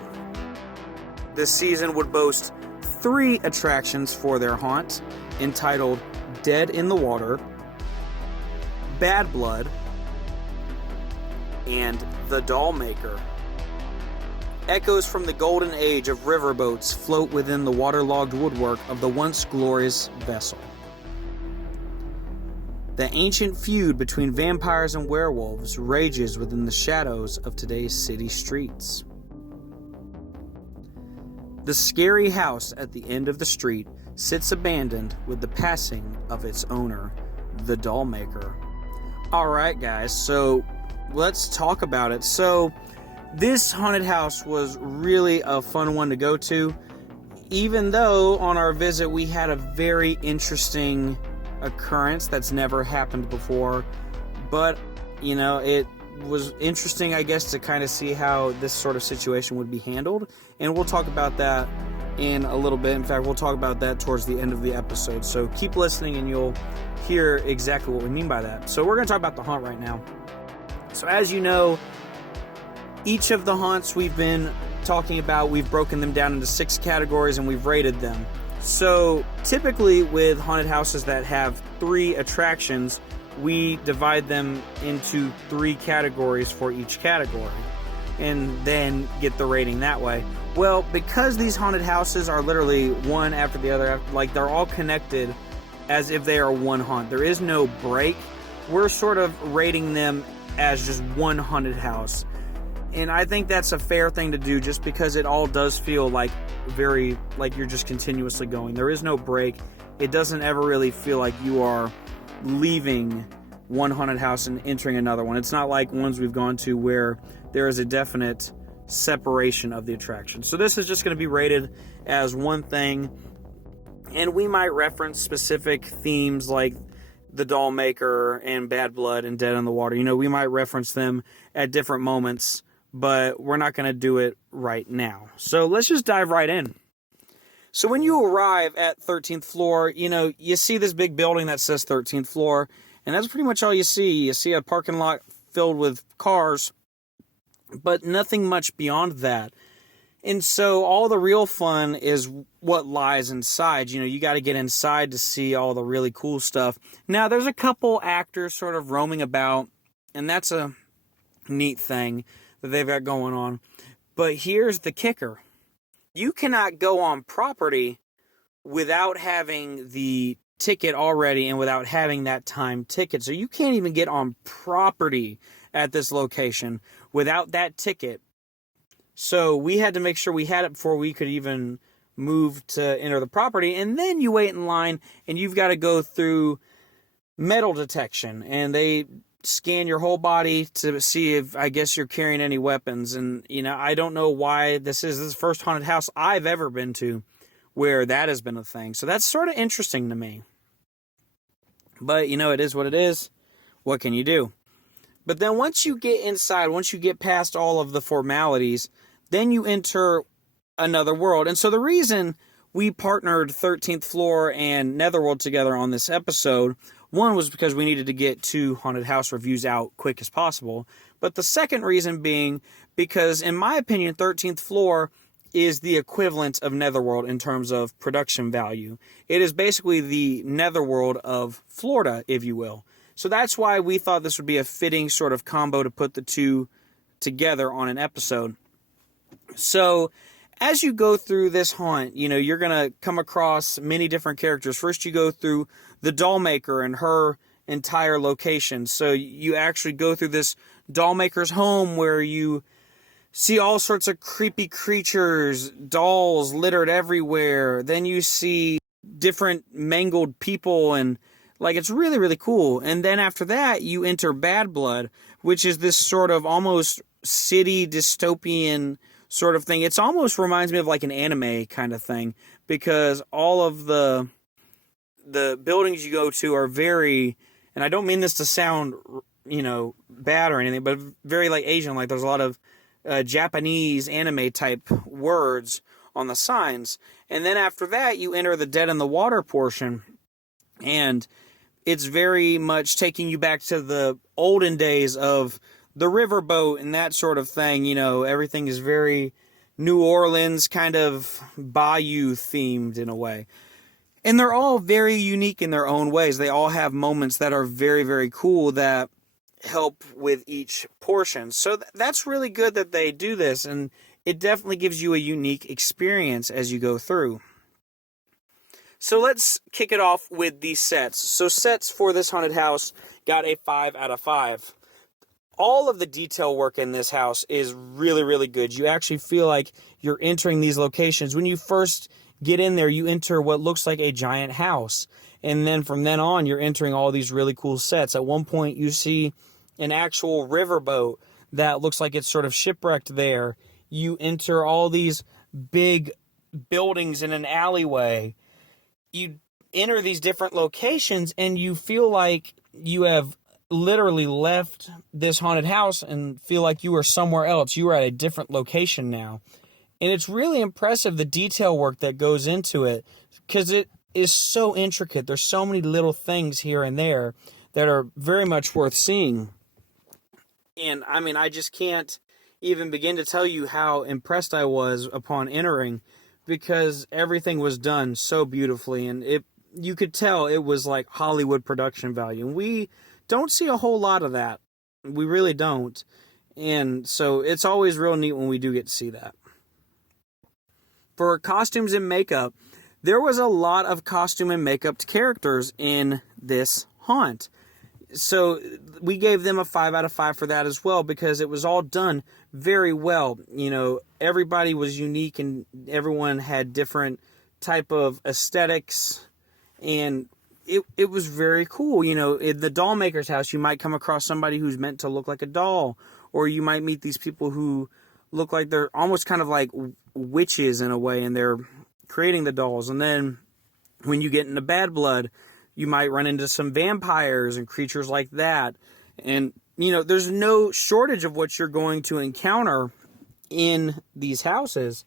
This season would boast 3 attractions for their haunt, entitled Dead in the Water, Bad Blood, and The Doll Maker. Echoes from the golden age of riverboats float within the waterlogged woodwork of the once glorious vessel. The ancient feud between vampires and werewolves rages within the shadows of today's city streets. The scary house at the end of the street sits abandoned with the passing of its owner, the Doll Maker. Alright guys, so let's talk about it. So, this haunted house was really a fun one to go to, even though on our visit we had a very interesting occurrence that's never happened before. But, you know, it was interesting, I guess, to kind of see how this sort of situation would be handled. And we'll talk about that in a little bit. In fact, we'll talk about that towards the end of the episode. So keep listening and you'll hear exactly what we mean by that. So we're going to talk about the haunt right now. So as you know, each of the haunts we've been talking about, we've broken them down into 6 categories and we've rated them. So typically with haunted houses that have 3 attractions, we divide them into 3 categories for each category and then get the rating that way. Well, because these haunted houses are literally one after the other, like they're all connected as if they are one haunt. There is no break. We're sort of rating them as just one haunted house. And I think that's a fair thing to do just because it all does feel like you're just continuously going. There is no break. It doesn't ever really feel like you are leaving one haunted house and entering another one. It's not like ones we've gone to where there is a definite separation of the attraction. So this is just going to be rated as one thing. And we might reference specific themes like the Doll Maker and Bad Blood and Dead in the Water. You know, we might reference them at different moments, but we're not going to do it right now. So let's just dive right in. So when you arrive at 13th floor, you know, you see this big building that says 13th floor, and that's pretty much all you see. You see a parking lot filled with cars, but nothing much beyond that. And so all the real fun is what lies inside. You got to get inside to see all the really cool stuff. Now, there's a couple actors sort of roaming about, and that's a neat thing that they've got going on. But here's the kicker. You cannot go on property without having the ticket already and without having that time ticket. So you can't even get on property at this location without that ticket. So we had to make sure we had it before we could even move to enter the property. And then you wait in line and you've got to go through metal detection. And they scan your whole body to see if, I guess, you're carrying any weapons. And, I don't know why this is the first haunted house I've ever been to where that has been a thing. So that's sort of interesting to me. But, it is what it is. What can you do? But then once you get inside, once you get past all of the formalities, then you enter another world. And so the reason we partnered 13th Floor and Netherworld together on this episode, one was because we needed to get 2 haunted house reviews out quick as possible. But the second reason being because, in my opinion, 13th Floor is the equivalent of Netherworld in terms of production value. It is basically the Netherworld of Florida, if you will. So that's why we thought this would be a fitting sort of combo to put the two together on an episode. So as you go through this haunt, you're going to come across many different characters. First, you go through the doll maker and her entire location. So you actually go through this doll maker's home where you see all sorts of creepy creatures, dolls littered everywhere. Then you see different mangled people, and it's really, really cool. And then after that, you enter Bad Blood, which is this sort of almost city dystopian sort of thing. It almost reminds me of an anime kind of thing, because all of the buildings you go to are very, and I don't mean this to sound, bad or anything, but very Asian. There's a lot of Japanese anime type words on the signs. And then after that, you enter the Dead in the Water portion, and it's very much taking you back to the olden days of the riverboat and that sort of thing. Everything is very New Orleans kind of bayou themed in a way. And they're all very unique in their own ways. They all have moments that are very, very cool that help with each portion. So that's really good that they do this, and it definitely gives you a unique experience as you go through. So let's kick it off with these sets. So sets for this haunted house got a 5 out of 5. All of the detail work in this house is really, really good. You actually feel like you're entering these locations. When you first get in there, you enter what looks like a giant house. And then from then on, you're entering all these really cool sets. At one point, you see an actual riverboat that looks like it's sort of shipwrecked there. You enter all these big buildings in an alleyway. You enter these different locations, and you feel like you have literally left this haunted house and feel like you are somewhere else. You are at a different location now. And it's really impressive, the detail work that goes into it, because it is so intricate. There's so many little things here and there that are very much worth seeing. And I just can't even begin to tell you how impressed I was upon entering, because everything was done so beautifully, and you could tell it was like Hollywood production value. And we don't see a whole lot of that. We really don't. And so it's always real neat when we do get to see that. For costumes and makeup, there was a lot of costume and makeup characters in this haunt. So we gave them a 5 out of 5 for that as well, because it was all done very well. Everybody was unique, and everyone had different type of aesthetics, and it was very cool. In the doll maker's house, you might come across somebody who's meant to look like a doll, or you might meet these people who look like they're almost kind of like witches in a way, and they're creating the dolls. And then when you get into Bad Blood, you might run into some vampires and creatures like that. And, there's no shortage of what you're going to encounter in these houses,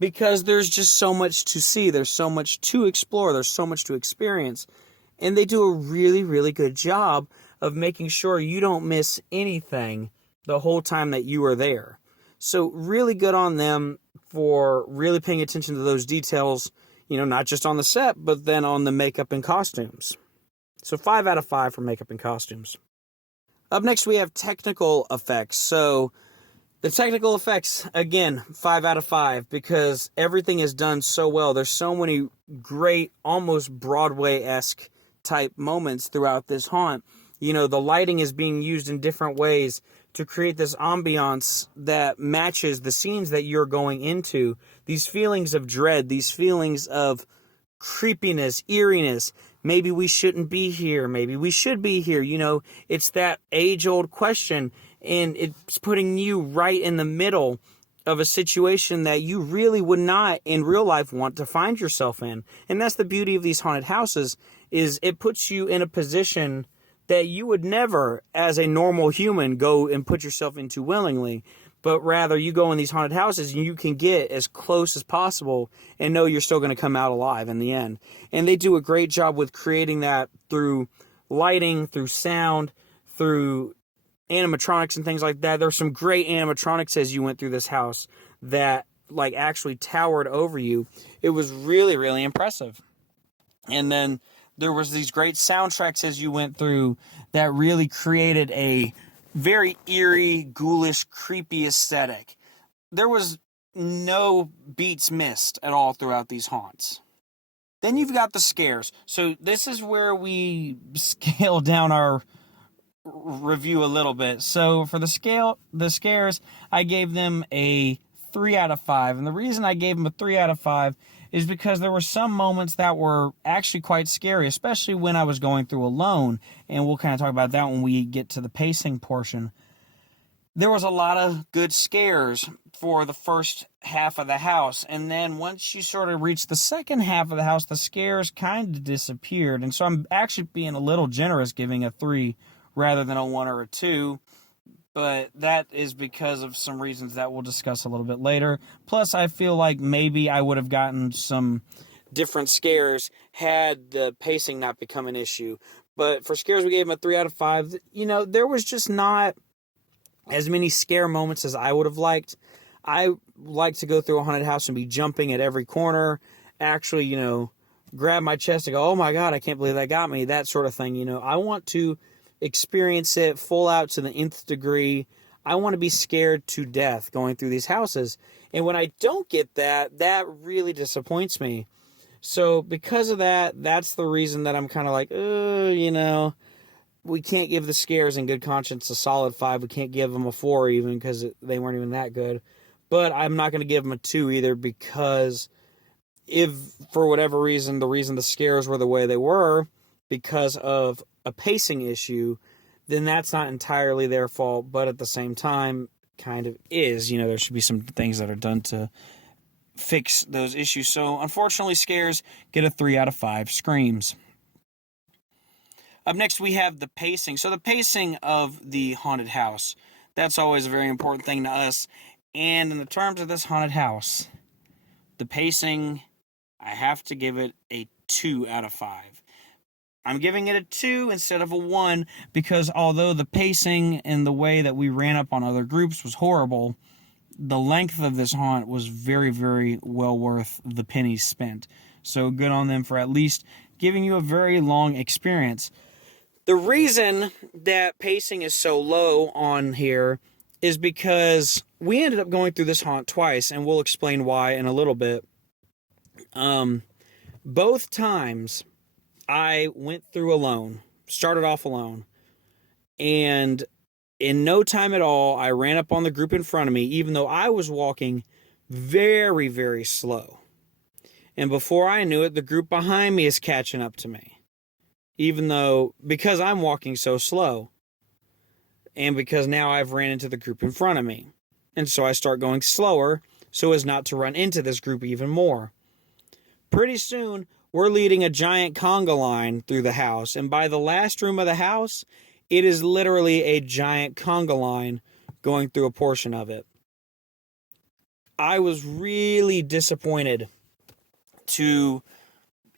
because there's just so much to see. There's so much to explore. There's so much to experience. And they do a really, really good job of making sure you don't miss anything the whole time that you are there. So really good on them for really paying attention to those details, not just on the set, but then on the makeup and costumes. So 5 out of 5 for makeup and costumes. Up next, we have technical effects. So the technical effects, again, 5 out of 5, because everything is done so well. There's so many great, almost Broadway-esque type moments throughout this haunt. The lighting is being used in different ways to create this ambiance that matches the scenes that you're going into. These feelings of dread, these feelings of creepiness, eeriness. Maybe we shouldn't be here. Maybe we should be here. It's that age-old question, and it's putting you right in the middle of a situation that you really would not in real life want to find yourself in. And that's the beauty of these haunted houses, is it puts you in a position that you would never, as a normal human, go and put yourself into willingly. But rather, you go in these haunted houses and you can get as close as possible and know you're still going to come out alive in the end. And they do a great job with creating that through lighting, through sound, through animatronics and things like that. There's some great animatronics as you went through this house that actually towered over you. It was really, really impressive. And then there was these great soundtracks as you went through that really created a very eerie, ghoulish, creepy aesthetic. There was no beats missed at all throughout these haunts. Then you've got the scares. So this is where we scale down our review a little bit. So for the scares, I gave them a 3 out of 5. And the reason I gave them a 3 out of 5 is because there were some moments that were actually quite scary, especially when I was going through alone, and we'll kind of talk about that when we get to the pacing portion. There was a lot of good scares for the first half of the house, and then once you sort of reach the second half of the house, the scares kind of disappeared, and so I'm actually being a little generous giving a 3 rather than a 1 or a 2. But that is because of some reasons that we'll discuss a little bit later. Plus, I feel like maybe I would have gotten some different scares had the pacing not become an issue. But for scares, we gave them a 3 out of 5. There was just not as many scare moments as I would have liked. I like to go through a haunted house and be jumping at every corner. Actually, grab my chest and go, oh my God, I can't believe that got me. That sort of thing. I want to experience it full out to the nth degree. I want to be scared to death going through these houses. And when I don't get that, that really disappoints me. So because of that, that's the reason that I'm kind of like, we can't give the scares in good conscience a solid 5. We can't give them a 4 even because they weren't even that good. But I'm not going to give them a 2 either, because if for whatever reason, the reason the scares were the way they were because of a pacing issue, then that's not entirely their fault, but at the same time kind of is. There should be some things that are done to fix those issues. So unfortunately, scares get a 3 out of 5. Screams. Up next, we have the pacing. So the pacing of the haunted house, that's always a very important thing to us. And in the terms of this haunted house, the pacing, I have to give it a 2 out of 5. I'm giving it a 2 instead of a 1 because although the pacing and the way that we ran up on other groups was horrible, the length of this haunt was very, very well worth the pennies spent. So good on them for at least giving you a very long experience. The reason that pacing is so low on here is because we ended up going through this haunt twice, and we'll explain why in a little bit. Both times I went through alone, started off alone, and in no time at all, I ran up on the group in front of me, even though I was walking very, very slow. And before I knew it, the group behind me is catching up to me, because I'm walking so slow, and because now I've ran into the group in front of me. And so I start going slower so as not to run into this group even more. Pretty soon, we're leading a giant conga line through the house, and by the last room of the house, it is literally a giant conga line going through a portion of it. I was really disappointed to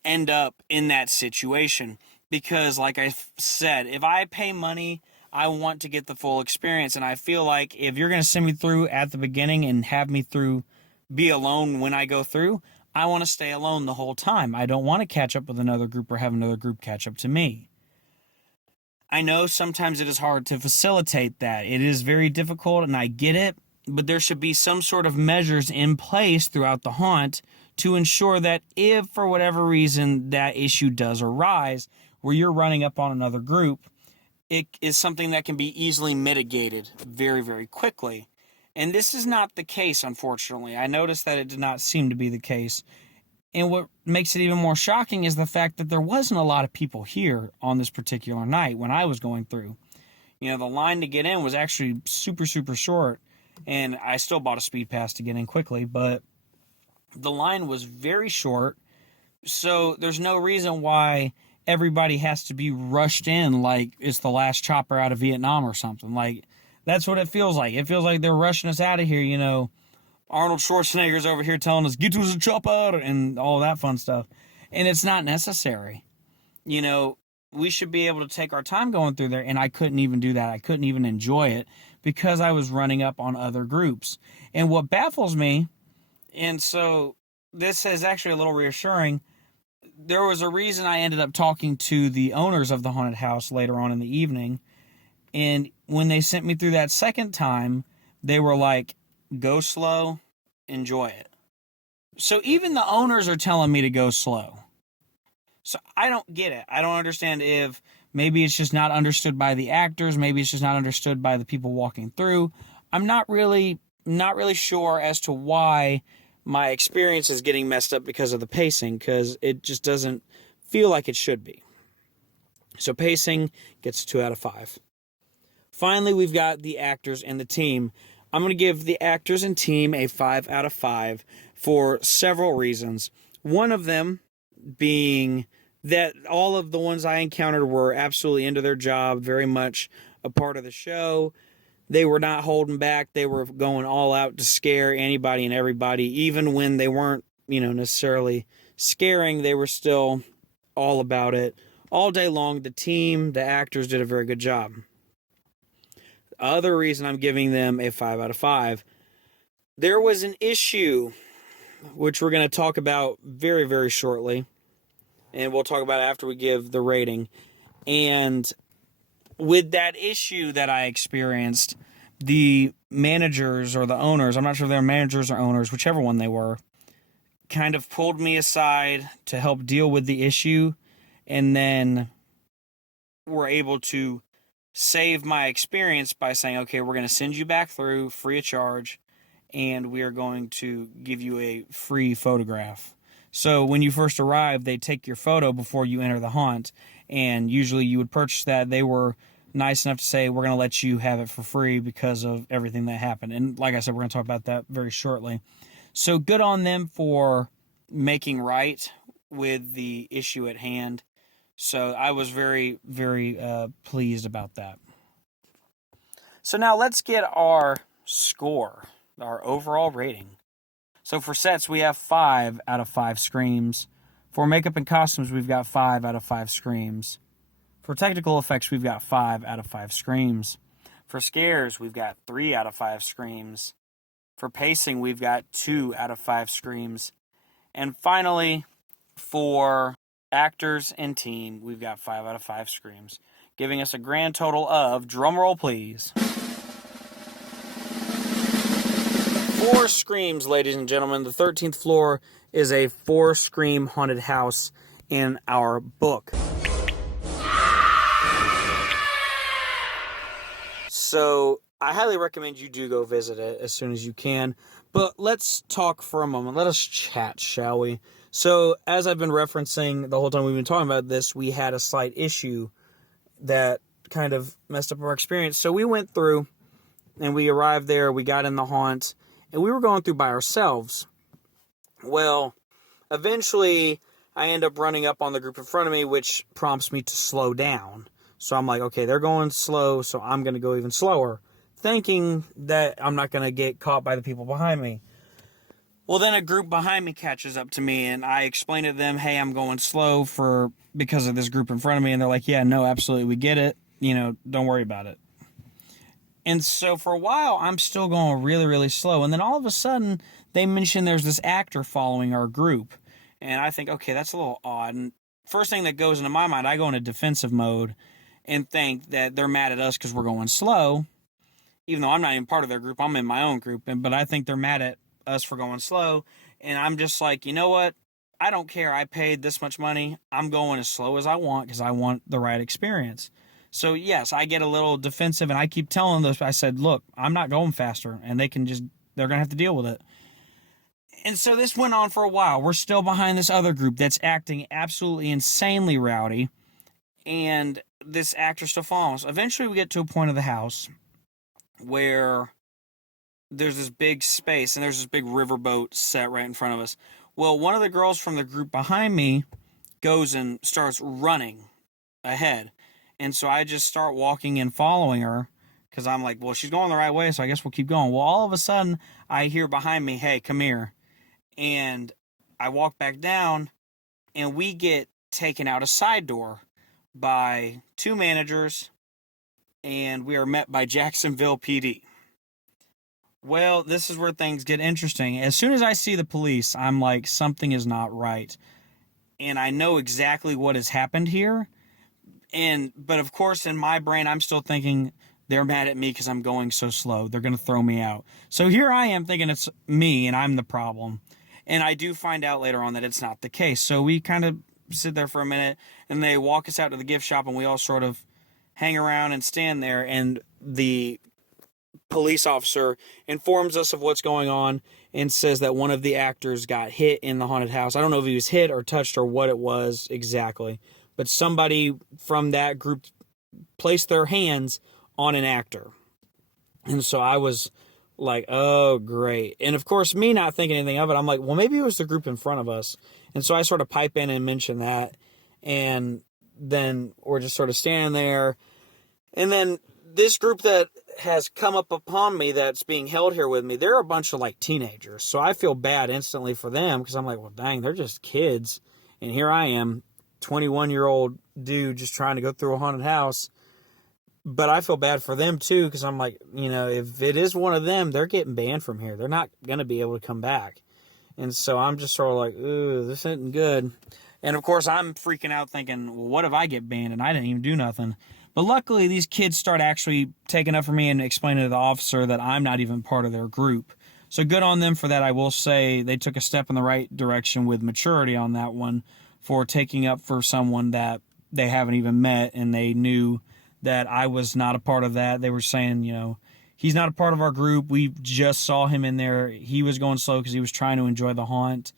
end up in that situation because, like I said, if I pay money, I want to get the full experience, and I feel like if you're going to send me through at the beginning and have me through be alone when I go through. I want to stay alone the whole time. I don't want to catch up with another group or have another group catch up to me. I know sometimes it is hard to facilitate that. It is very difficult, and I get it, but there should be some sort of measures in place throughout the haunt to ensure that if, for whatever reason, that issue does arise, where you're running up on another group, it is something that can be easily mitigated very, very quickly. And this is not the case, unfortunately. I noticed that it did not seem to be the case. And what makes it even more shocking is the fact that there wasn't a lot of people here on this particular night when I was going through. You know, the line to get in was actually super, super short, and I still bought a speed pass to get in quickly, but the line was very short, so there's no reason why everybody has to be rushed in like it's the last chopper out of Vietnam or something. Like, that's what it feels like. It feels like they're rushing us out of here, you know. Arnold Schwarzenegger's over here telling us, get to the chopper, and all that fun stuff. And it's not necessary. You know, we should be able to take our time going through there, and I couldn't even do that. I couldn't even enjoy it because I was running up on other groups. And what baffles me, and so this is actually a little reassuring, there was a reason I ended up talking to the owners of the haunted house later on in the evening, and when they sent me through that second time, they were like, go slow, enjoy it. So even the owners are telling me to go slow. So I don't get it. I don't understand if maybe it's just not understood by the actors, maybe it's just not understood by the people walking through. I'm not really sure as to why my experience is getting messed up because of the pacing, because it just doesn't feel like it should be. So pacing gets a 2 out of 5. Finally, we've got the actors and the team. I'm going to give the actors and team a 5 out of 5 for several reasons. One of them being that all of the ones I encountered were absolutely into their job, very much a part of the show. They were not holding back. They were going all out to scare anybody and everybody. Even when they weren't, necessarily scaring, they were still all about it. All day long, the team, the actors did a very good job. Other reason I'm giving them a 5 out of 5. There was an issue, which we're going to talk about very, very shortly. And we'll talk about it after we give the rating. And with that issue that I experienced, the managers or the owners, I'm not sure if they're managers or owners, whichever one they were, kind of pulled me aside to help deal with the issue, and then were able to save my experience by saying, okay, we're going to send you back through free of charge, and we are going to give you a free photograph. So when you first arrive, they take your photo before you enter the haunt, and usually you would purchase that. They were nice enough to say, we're going to let you have it for free because of everything that happened. And like I said, we're going to talk about that very shortly. So good on them for making right with the issue at hand. So I was very, very pleased about that. So now let's get our score, our overall rating. So for sets, we have 5 out of 5 screams. For makeup and costumes, we've got 5 out of 5 screams. For technical effects, we've got 5 out of 5 screams. For scares, we've got 3 out of 5 screams. For pacing, we've got 2 out of 5 screams. And finally, for actors and team, we've got 5 out of 5 screams, giving us a grand total of, drumroll please, 4 screams, ladies and gentlemen. The 13th floor is a 4-scream haunted house in our book. So I highly recommend you do go visit it as soon as you can. But let's talk for a moment. Let us chat, shall we? So as I've been referencing the whole time we've been talking about this, we had a slight issue that kind of messed up our experience. So we went through and we arrived there. We got in the haunt and we were going through by ourselves. Well, eventually I end up running up on the group in front of me, which prompts me to slow down. So I'm like, okay, they're going slow, so I'm going to go even slower, thinking that I'm not going to get caught by the people behind me. Well, then a group behind me catches up to me, and I explain to them, hey, I'm going slow because of this group in front of me. And they're like, yeah, no, absolutely, we get it. Don't worry about it. And so for a while, I'm still going really, really slow. And then all of a sudden, they mention there's this actor following our group. And I think, okay, that's a little odd. And first thing that goes into my mind, I go into defensive mode and think that they're mad at us because we're going slow. Even though I'm not even part of their group, I'm in my own group. But I think they're mad at us for going slow. And I'm just like, you know what? I don't care. I paid this much money. I'm going as slow as I want because I want the right experience. So, yes, I get a little defensive, and I keep telling those, I said, look, I'm not going faster, and they're going to have to deal with it. And so this went on for a while. We're still behind this other group that's acting absolutely insanely rowdy, and this actor still follows. Eventually, we get to a point of the house where there's this big space, and there's this big riverboat set right in front of us. Well, one of the girls from the group behind me goes and starts running ahead. And so I just start walking and following her because I'm like, well, she's going the right way, so I guess we'll keep going. Well, all of a sudden, I hear behind me, hey, come here. And I walk back down, and we get taken out a side door by 2 managers, and we are met by Jacksonville PD. Well, this is where things get interesting. As soon as I see the police, I'm like, something is not right. And I know exactly what has happened here. But of course, in my brain, I'm still thinking they're mad at me because I'm going so slow. They're going to throw me out. So here I am thinking it's me and I'm the problem. And I do find out later on that it's not the case. So we kind of sit there for a minute, and they walk us out to the gift shop, and we all sort of hang around and stand there. And the police officer informs us of what's going on and says that one of the actors got hit in the haunted house. I don't know if he was hit or touched or what it was exactly, but somebody from that group placed their hands on an actor. And so I was like, oh, great. And of course, me not thinking anything of it, I'm like, well, maybe it was the group in front of us. And so I sort of pipe in and mention that. And then we're just sort of standing there. And then this group that has come up upon me that's being held here with me, they're a bunch of like teenagers. So I feel bad instantly for them because I'm like, well, dang, they're just kids. And here I am, 21-year-old dude just trying to go through a haunted house. But I feel bad for them too because I'm like, you know, if it is one of them, they're getting banned from here. They're not going to be able to come back. And so I'm just sort of like, ooh, this isn't good. And of course, I'm freaking out thinking, well, what if I get banned and I didn't even do nothing? But luckily, these kids start actually taking up for me and explaining to the officer that I'm not even part of their group. So good on them for that. I will say they took a step in the right direction with maturity on that one for taking up for someone that they haven't even met, and they knew that I was not a part of that. They were saying, you know, he's not a part of our group. We just saw him in there. He was going slow because he was trying to enjoy the haunt.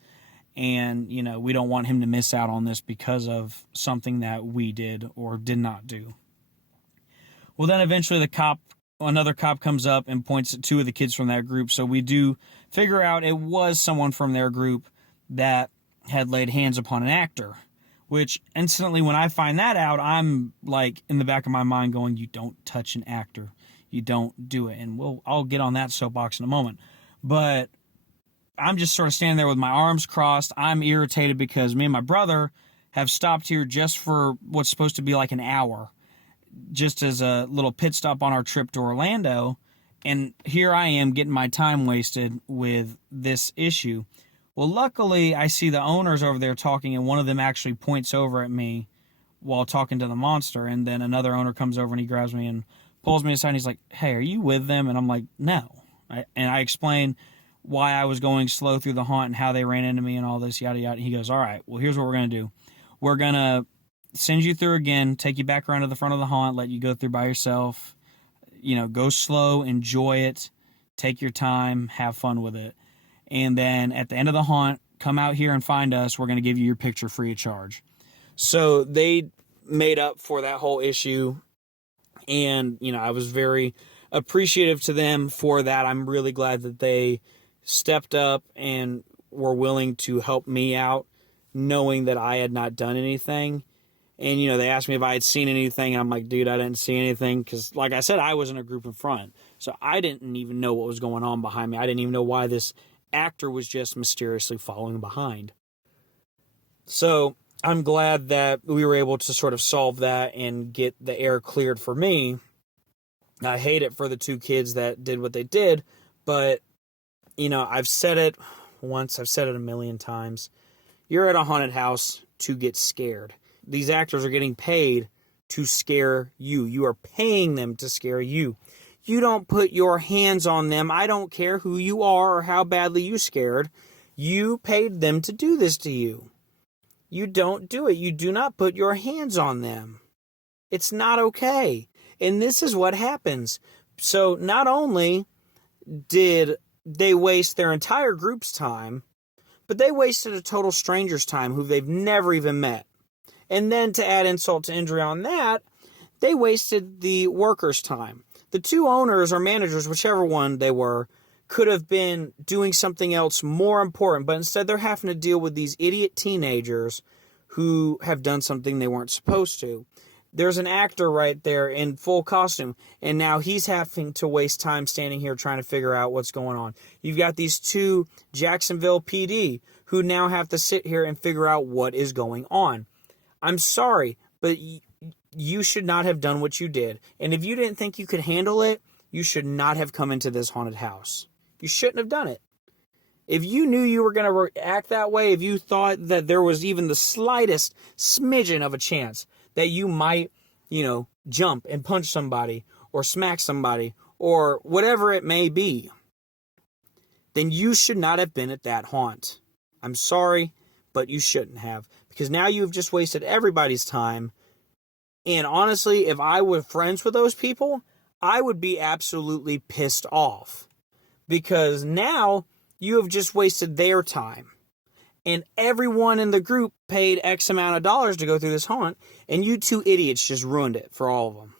And, you know, we don't want him to miss out on this because of something that we did or did not do. Well, then eventually another cop comes up and points at 2 of the kids from that group. So we do figure out it was someone from their group that had laid hands upon an actor, which instantly when I find that out, I'm like in the back of my mind going, you don't touch an actor. You don't do it. And I'll get on that soapbox in a moment. But I'm just sort of standing there with my arms crossed. I'm irritated because me and my brother have stopped here just for what's supposed to be like an hour, just as a little pit stop on our trip to Orlando. And here I am getting my time wasted with this issue. Well, luckily, I see the owners over there talking, and one of them actually points over at me while talking to the monster. And then another owner comes over and he grabs me and pulls me aside. And he's like, hey, are you with them? And I'm like, no. And I explain why I was going slow through the haunt and how they ran into me and all this, yada, yada. And he goes, all right, well, here's what we're going to do. We're going to send you through again, take you back around to the front of the haunt, let you go through by yourself. You know, go slow, enjoy it, take your time, have fun with it. And then at the end of the haunt, come out here and find us. We're going to give you your picture free of charge. So they made up for that whole issue. And, you know, I was very appreciative to them for that. I'm really glad that they stepped up and were willing to help me out, knowing that I had not done anything. And, you know, they asked me if I had seen anything, and I'm like, dude, I didn't see anything, because, like I said, I was in a group in front. So I didn't even know what was going on behind me. I didn't even know why this actor was just mysteriously following behind. So I'm glad that we were able to sort of solve that and get the air cleared for me. I hate it for the 2 kids that did what they did, but I've said it once, I've said it a million times. You're at a haunted house to get scared. These actors are getting paid to scare you. You are paying them to scare you. You don't put your hands on them. I don't care who you are or how badly you scared. You paid them to do this to you. You don't do it. You do not put your hands on them. It's not okay. And this is what happens. So not only did they waste their entire group's time, but they wasted a total stranger's time who they've never even met. And then to add insult to injury on that, they wasted the workers' time. The two owners or managers, whichever one they were, could have been doing something else more important, but instead they're having to deal with these idiot teenagers who have done something they weren't supposed to. There's an actor right there in full costume, and now he's having to waste time standing here trying to figure out what's going on. You've got these two Jacksonville PD who now have to sit here and figure out what is going on. I'm sorry, but you should not have done what you did. And if you didn't think you could handle it, you should not have come into this haunted house. You shouldn't have done it. If you knew you were going to act that way, if you thought that there was even the slightest smidgen of a chance that you might, jump and punch somebody or smack somebody or whatever it may be, then you should not have been at that haunt. I'm sorry, but you shouldn't have, because now you've just wasted everybody's time. And honestly, if I were friends with those people, I would be absolutely pissed off, because now you have just wasted their time. And everyone in the group paid X amount of dollars to go through this haunt, and you two idiots just ruined it for all of them.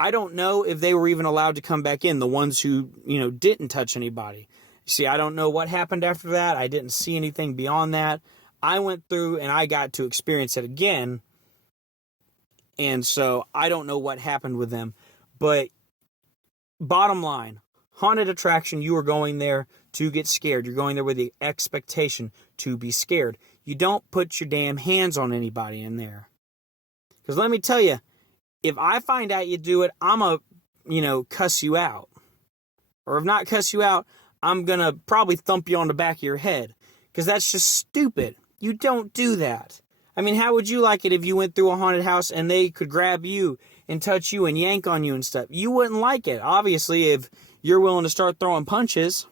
I don't know if they were even allowed to come back in, the ones who, didn't touch anybody. See, I don't know what happened after that. I didn't see anything beyond that. I went through and I got to experience it again. And so I don't know what happened with them. But bottom line, haunted attraction, you are going there to get scared. You're going there with the expectation to be scared. You don't put your damn hands on anybody in there. Because let me tell you, if I find out you do it, I'm going to, cuss you out. Or if not cuss you out, I'm going to probably thump you on the back of your head. Because that's just stupid. You don't do that. I mean, how would you like it if you went through a haunted house and they could grab you and touch you and yank on you and stuff? You wouldn't like it. Obviously, if you're willing to start throwing punches,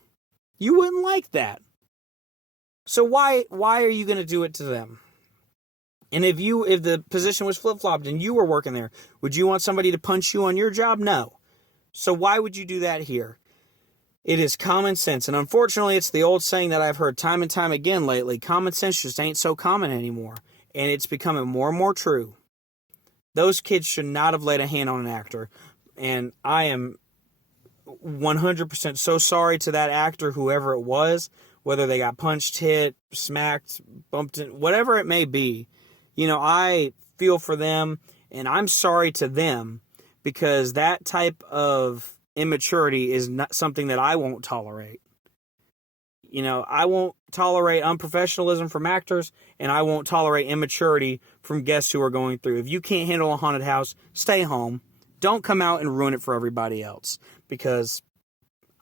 you wouldn't like that. So why are you going to do it to them? And if the position was flip-flopped and you were working there, would you want somebody to punch you on your job? No. So why would you do that here? It is common sense. And unfortunately, it's the old saying that I've heard time and time again lately. Common sense just ain't so common anymore. And it's becoming more and more true. Those kids should not have laid a hand on an actor. And I am 100% so sorry to that actor, whoever it was, whether they got punched, hit, smacked, bumped, whatever it may be. I feel for them, and I'm sorry to them, because that type of immaturity is not something that I won't tolerate. I won't tolerate unprofessionalism from actors, and I won't tolerate immaturity from guests who are going through. If you can't handle a haunted house, stay home. Don't come out and ruin it for everybody else, because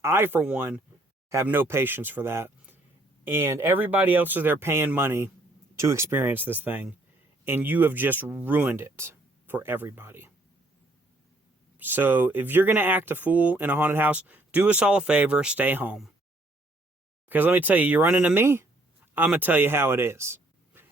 I, for one, have no patience for that. And everybody else is there paying money to experience this thing, and you have just ruined it for everybody. So if you're going to act a fool in a haunted house, do us all a favor, stay home. Because let me tell you, you're running to me, I'm going to tell you how it is.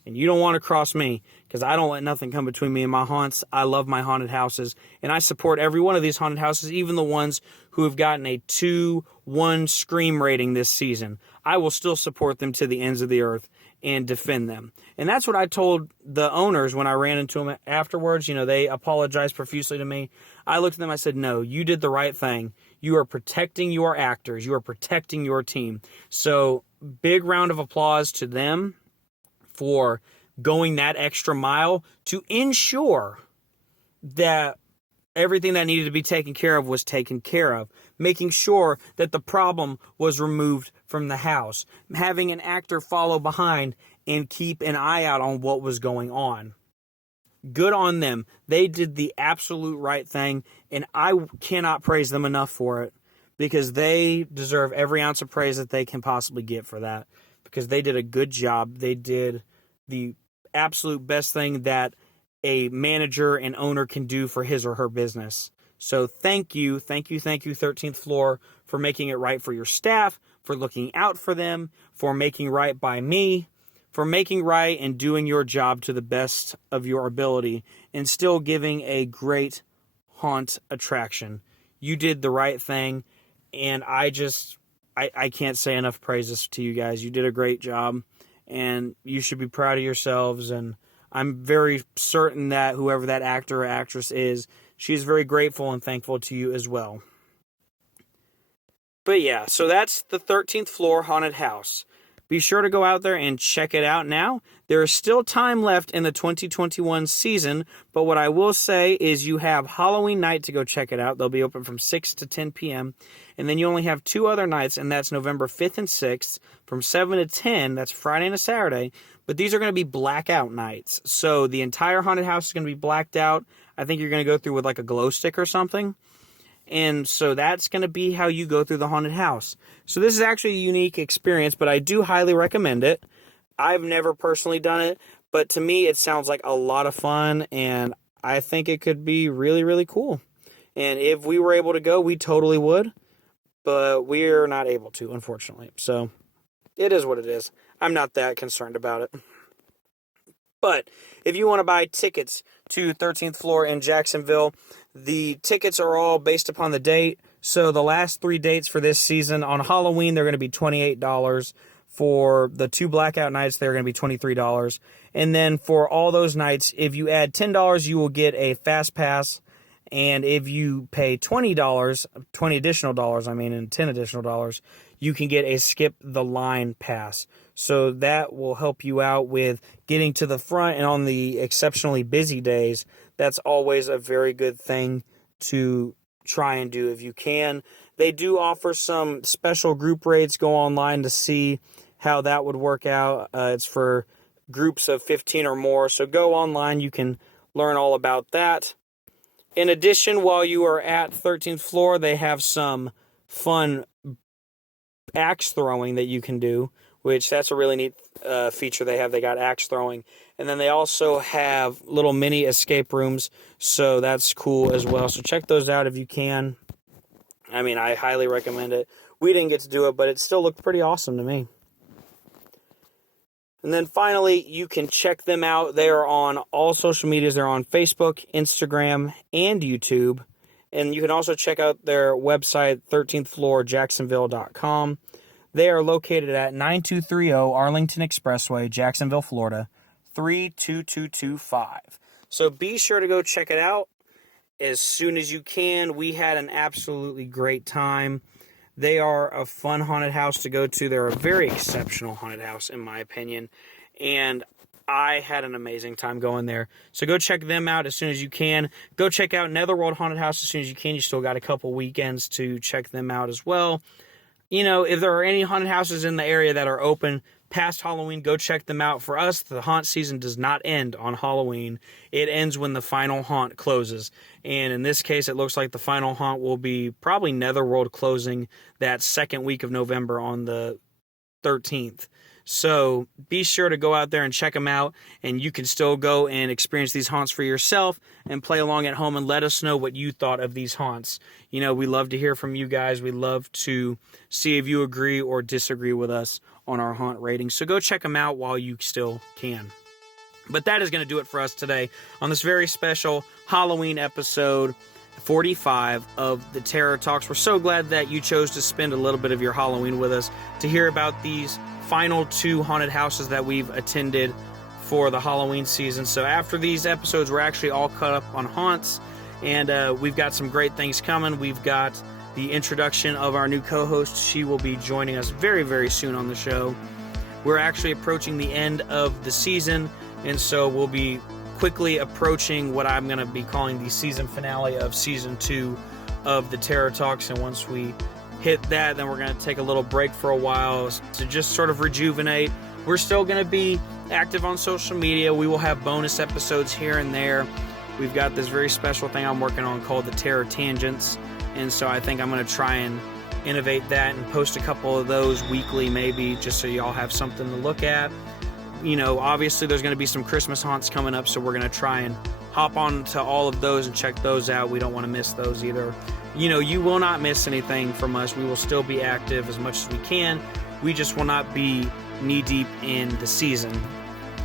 And you don't want to cross me, because I don't let nothing come between me and my haunts. I love my haunted houses, and I support every one of these haunted houses, even the ones who have gotten a 2-1 Scream rating this season. I will still support them to the ends of the earth and defend them. And that's what I told the owners when I ran into them afterwards. They apologized profusely to me. I looked at them, I said, no, you did the right thing. You are protecting your actors. You are protecting your team. So big round of applause to them for going that extra mile to ensure that everything that needed to be taken care of was taken care of, making sure that the problem was removed from the house, having an actor follow behind and keep an eye out on what was going on. Good on them. They did the absolute right thing, and I cannot praise them enough for it, because they deserve every ounce of praise that they can possibly get for that, because they did a good job. They did the absolute best thing that a manager and owner can do for his or her business. So thank you, 13th floor, for making it right for your staff, for looking out for them, for making right by me, for making right and doing your job to the best of your ability, and still giving a great haunt attraction. You did the right thing, and I can't say enough praises to you guys. You did a great job, and you should be proud of yourselves, and I'm very certain that whoever that actor or actress is, she's very grateful and thankful to you as well. But yeah, so that's the 13th floor haunted house. Be sure to go out there and check it out now. There is still time left in the 2021 season, but what I will say is you have Halloween night to go check it out. They'll be open from 6 to 10 p.m. And then you only have 2 other nights, and that's November 5th and 6th from 7 to 10. That's Friday and a Saturday. But these are going to be blackout nights. So the entire haunted house is going to be blacked out. I think you're going to go through with like a glow stick or something. And so that's going to be how you go through the haunted house. So this is actually a unique experience, but I do highly recommend it. I've never personally done it, but to me it sounds like a lot of fun, and I think it could be really, really cool. And if we were able to go, we totally would, but we're not able to, unfortunately. So it is what it is. I'm not that concerned about it. But if you want to buy tickets to 13th floor in Jacksonville, the tickets are all based upon the date. So the last 3 dates for this season, on Halloween, they're going to be $28. For the 2 blackout nights, they're going to be $23. And then for all those nights, if you add $10, you will get a fast pass. And if you pay $20, 20 additional dollars, and 10 additional dollars, you can get a skip the line pass. So that will help you out with getting to the front, and on the exceptionally busy days, that's always a very good thing to try and do if you can. They do offer some special group rates. Go online to see how that would work out. It's for groups of 15 or more. So go online. You can learn all about that. In addition, while you are at 13th floor, they have some fun axe throwing that you can do, which that's a really neat feature they have. They got axe throwing. And then they also have little mini escape rooms, so that's cool as well. So check those out if you can. I highly recommend it. We didn't get to do it, but it still looked pretty awesome to me. And then finally, you can check them out. They are on all social medias. They're on Facebook, Instagram, and YouTube. And you can also check out their website, 13thfloorjacksonville.com. They are located at 9230 Arlington Expressway, Jacksonville, Florida, 32225. So be sure to go check it out as soon as you can. We had an absolutely great time. They are a fun haunted house to go to. They're a very exceptional haunted house, in my opinion. And I had an amazing time going there. So go check them out as soon as you can. Go check out Netherworld Haunted House as soon as you can. You still got a couple weekends to check them out as well. If there are any haunted houses in the area that are open past Halloween, go check them out. For us, the haunt season does not end on Halloween. It ends when the final haunt closes. And in this case, it looks like the final haunt will be probably Netherworld closing that second week of November on the 13th. So be sure to go out there and check them out, and you can still go and experience these haunts for yourself and play along at home, and let us know what you thought of these haunts. We love to hear from you guys. We love to see if you agree or disagree with us on our haunt rating. So go check them out while you still can. But that is going to do it for us today on this very special Halloween episode 45 of the Terror Talks. We're so glad that you chose to spend a little bit of your Halloween with us to hear about these final 2 haunted houses that we've attended for the Halloween season. So after these episodes, we're actually all caught up on haunts, and we've got some great things coming. We've got the introduction of our new co-host. She will be joining us very, very soon on the show. We're actually approaching the end of the season, and so we'll be quickly approaching what I'm going to be calling the season finale of season 2 of the Terror Talks. And once we hit that, then we're going to take a little break for a while to just sort of rejuvenate. We're still going to be active on social media. We will have bonus episodes here and there. We've got this very special thing I'm working on called the Terror Tangents, and so I think I'm going to try and innovate that and post a couple of those weekly, maybe, just so y'all have something to look at. Obviously there's going to be some Christmas haunts coming up, so we're going to try and hop on to all of those and check those out. We don't want to miss those either. You will not miss anything from us. We will still be active as much as we can. We just will not be knee-deep in the season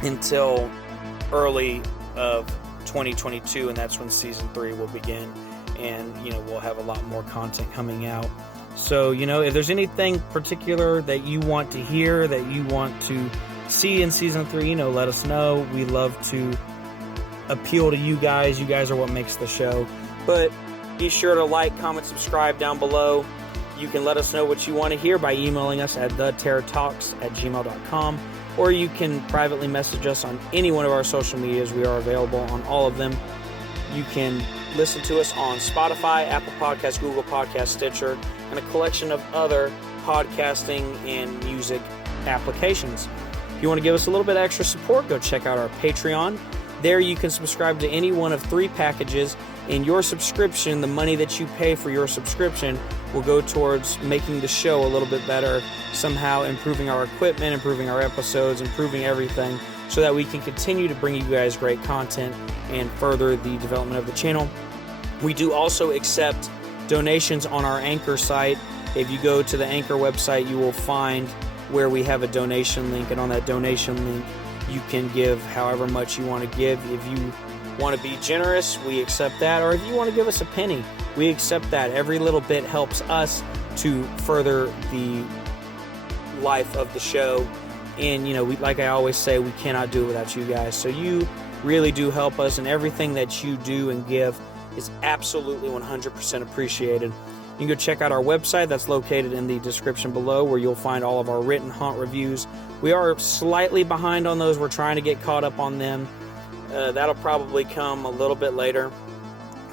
until early of 2022, and that's when Season 3 will begin. And, we'll have a lot more content coming out. So, if there's anything particular that you want to hear, that you want to see in Season 3, let us know. We love to appeal to you guys. You guys are what makes the show. But be sure to like, comment, subscribe down below. You can let us know what you want to hear by emailing us at theterrortalks@gmail.com, or you can privately message us on any one of our social medias. We are available on all of them. You can listen to us on Spotify, Apple Podcasts, Google Podcasts, Stitcher, and a collection of other podcasting and music applications. If you want to give us a little bit extra support, go check out our Patreon. There you can subscribe to any one of 3 packages, and your subscription, the money that you pay for your subscription, will go towards making the show a little bit better, somehow improving our equipment, improving our episodes, improving everything, so that we can continue to bring you guys great content and further the development of the channel. We do also accept donations on our Anchor site. If you go to the Anchor website, you will find where we have a donation link, and on that donation link you can give however much you want to give. If you want to be generous, we accept that, or if you want to give us a penny, we accept that. Every little bit helps us to further the life of the show, and like I always say, we cannot do it without you guys. So you really do help us, and everything that you do and give is absolutely 100% appreciated. You can go check out our website. That's located in the description below, where you'll find all of our written haunt reviews. We are slightly behind on those. We're trying to get caught up on them. That'll probably come a little bit later.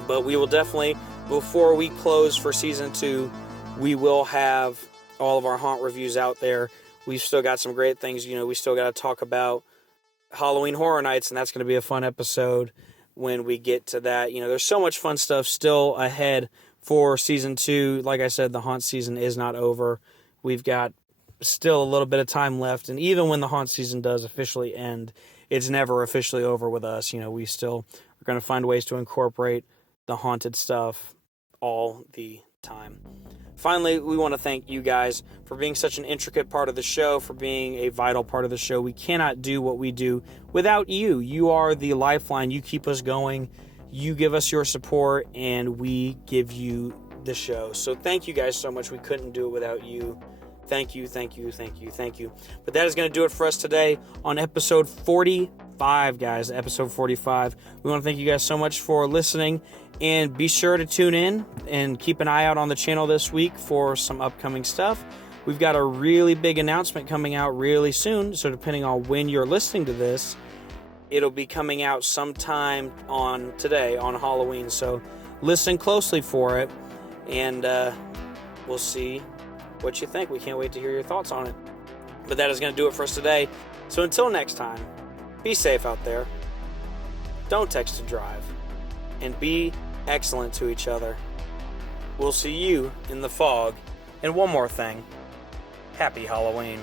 But we will definitely, before we close for Season 2, we will have all of our haunt reviews out there. We've still got some great things. We still got to talk about Halloween Horror Nights, and that's going to be a fun episode when we get to that. There's so much fun stuff still ahead for Season 2. Like I said, the haunt season is not over. We've got still a little bit of time left, and even when the haunt season does officially end, it's never officially over with us. We still are going to find ways to incorporate the haunted stuff all the time. Finally, we want to thank you guys for being such an intricate part of the show, for being a vital part of the show. We cannot do what we do without you. You are the lifeline. You keep us going. You give us your support, and we give you the show. So thank you guys so much. We couldn't do it without you. Thank you, thank you, thank you, thank you. But that is going to do it for us today on episode 45, guys. Episode 45. We want to thank you guys so much for listening, and be sure to tune in and keep an eye out on the channel this week for some upcoming stuff. We've got a really big announcement coming out really soon, so depending on when you're listening to this, it'll be coming out sometime on today, on Halloween. So listen closely for it, and we'll see what you think. We can't wait to hear your thoughts on it. But that is going to do it for us today. So until next time, be safe out there. Don't text and drive. And be excellent to each other. We'll see you in the fog. And one more thing. Happy Halloween.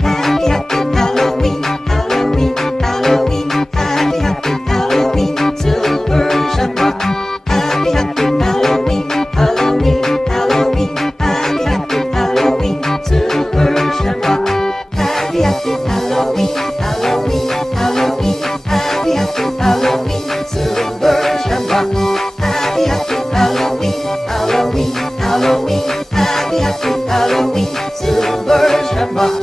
Happy, happy Halloween, Halloween, Halloween. Happy, happy Halloween, silver shamrock. Happy, happy Halloween, Halloween, Halloween. Happy, happy Halloween, silver shamrock. Happy, happy Halloween, Halloween, Halloween. Happy, happy Halloween, silver shamrock. Happy, happy Halloween, Halloween, Halloween. Happy, happy Halloween, silver shamrock.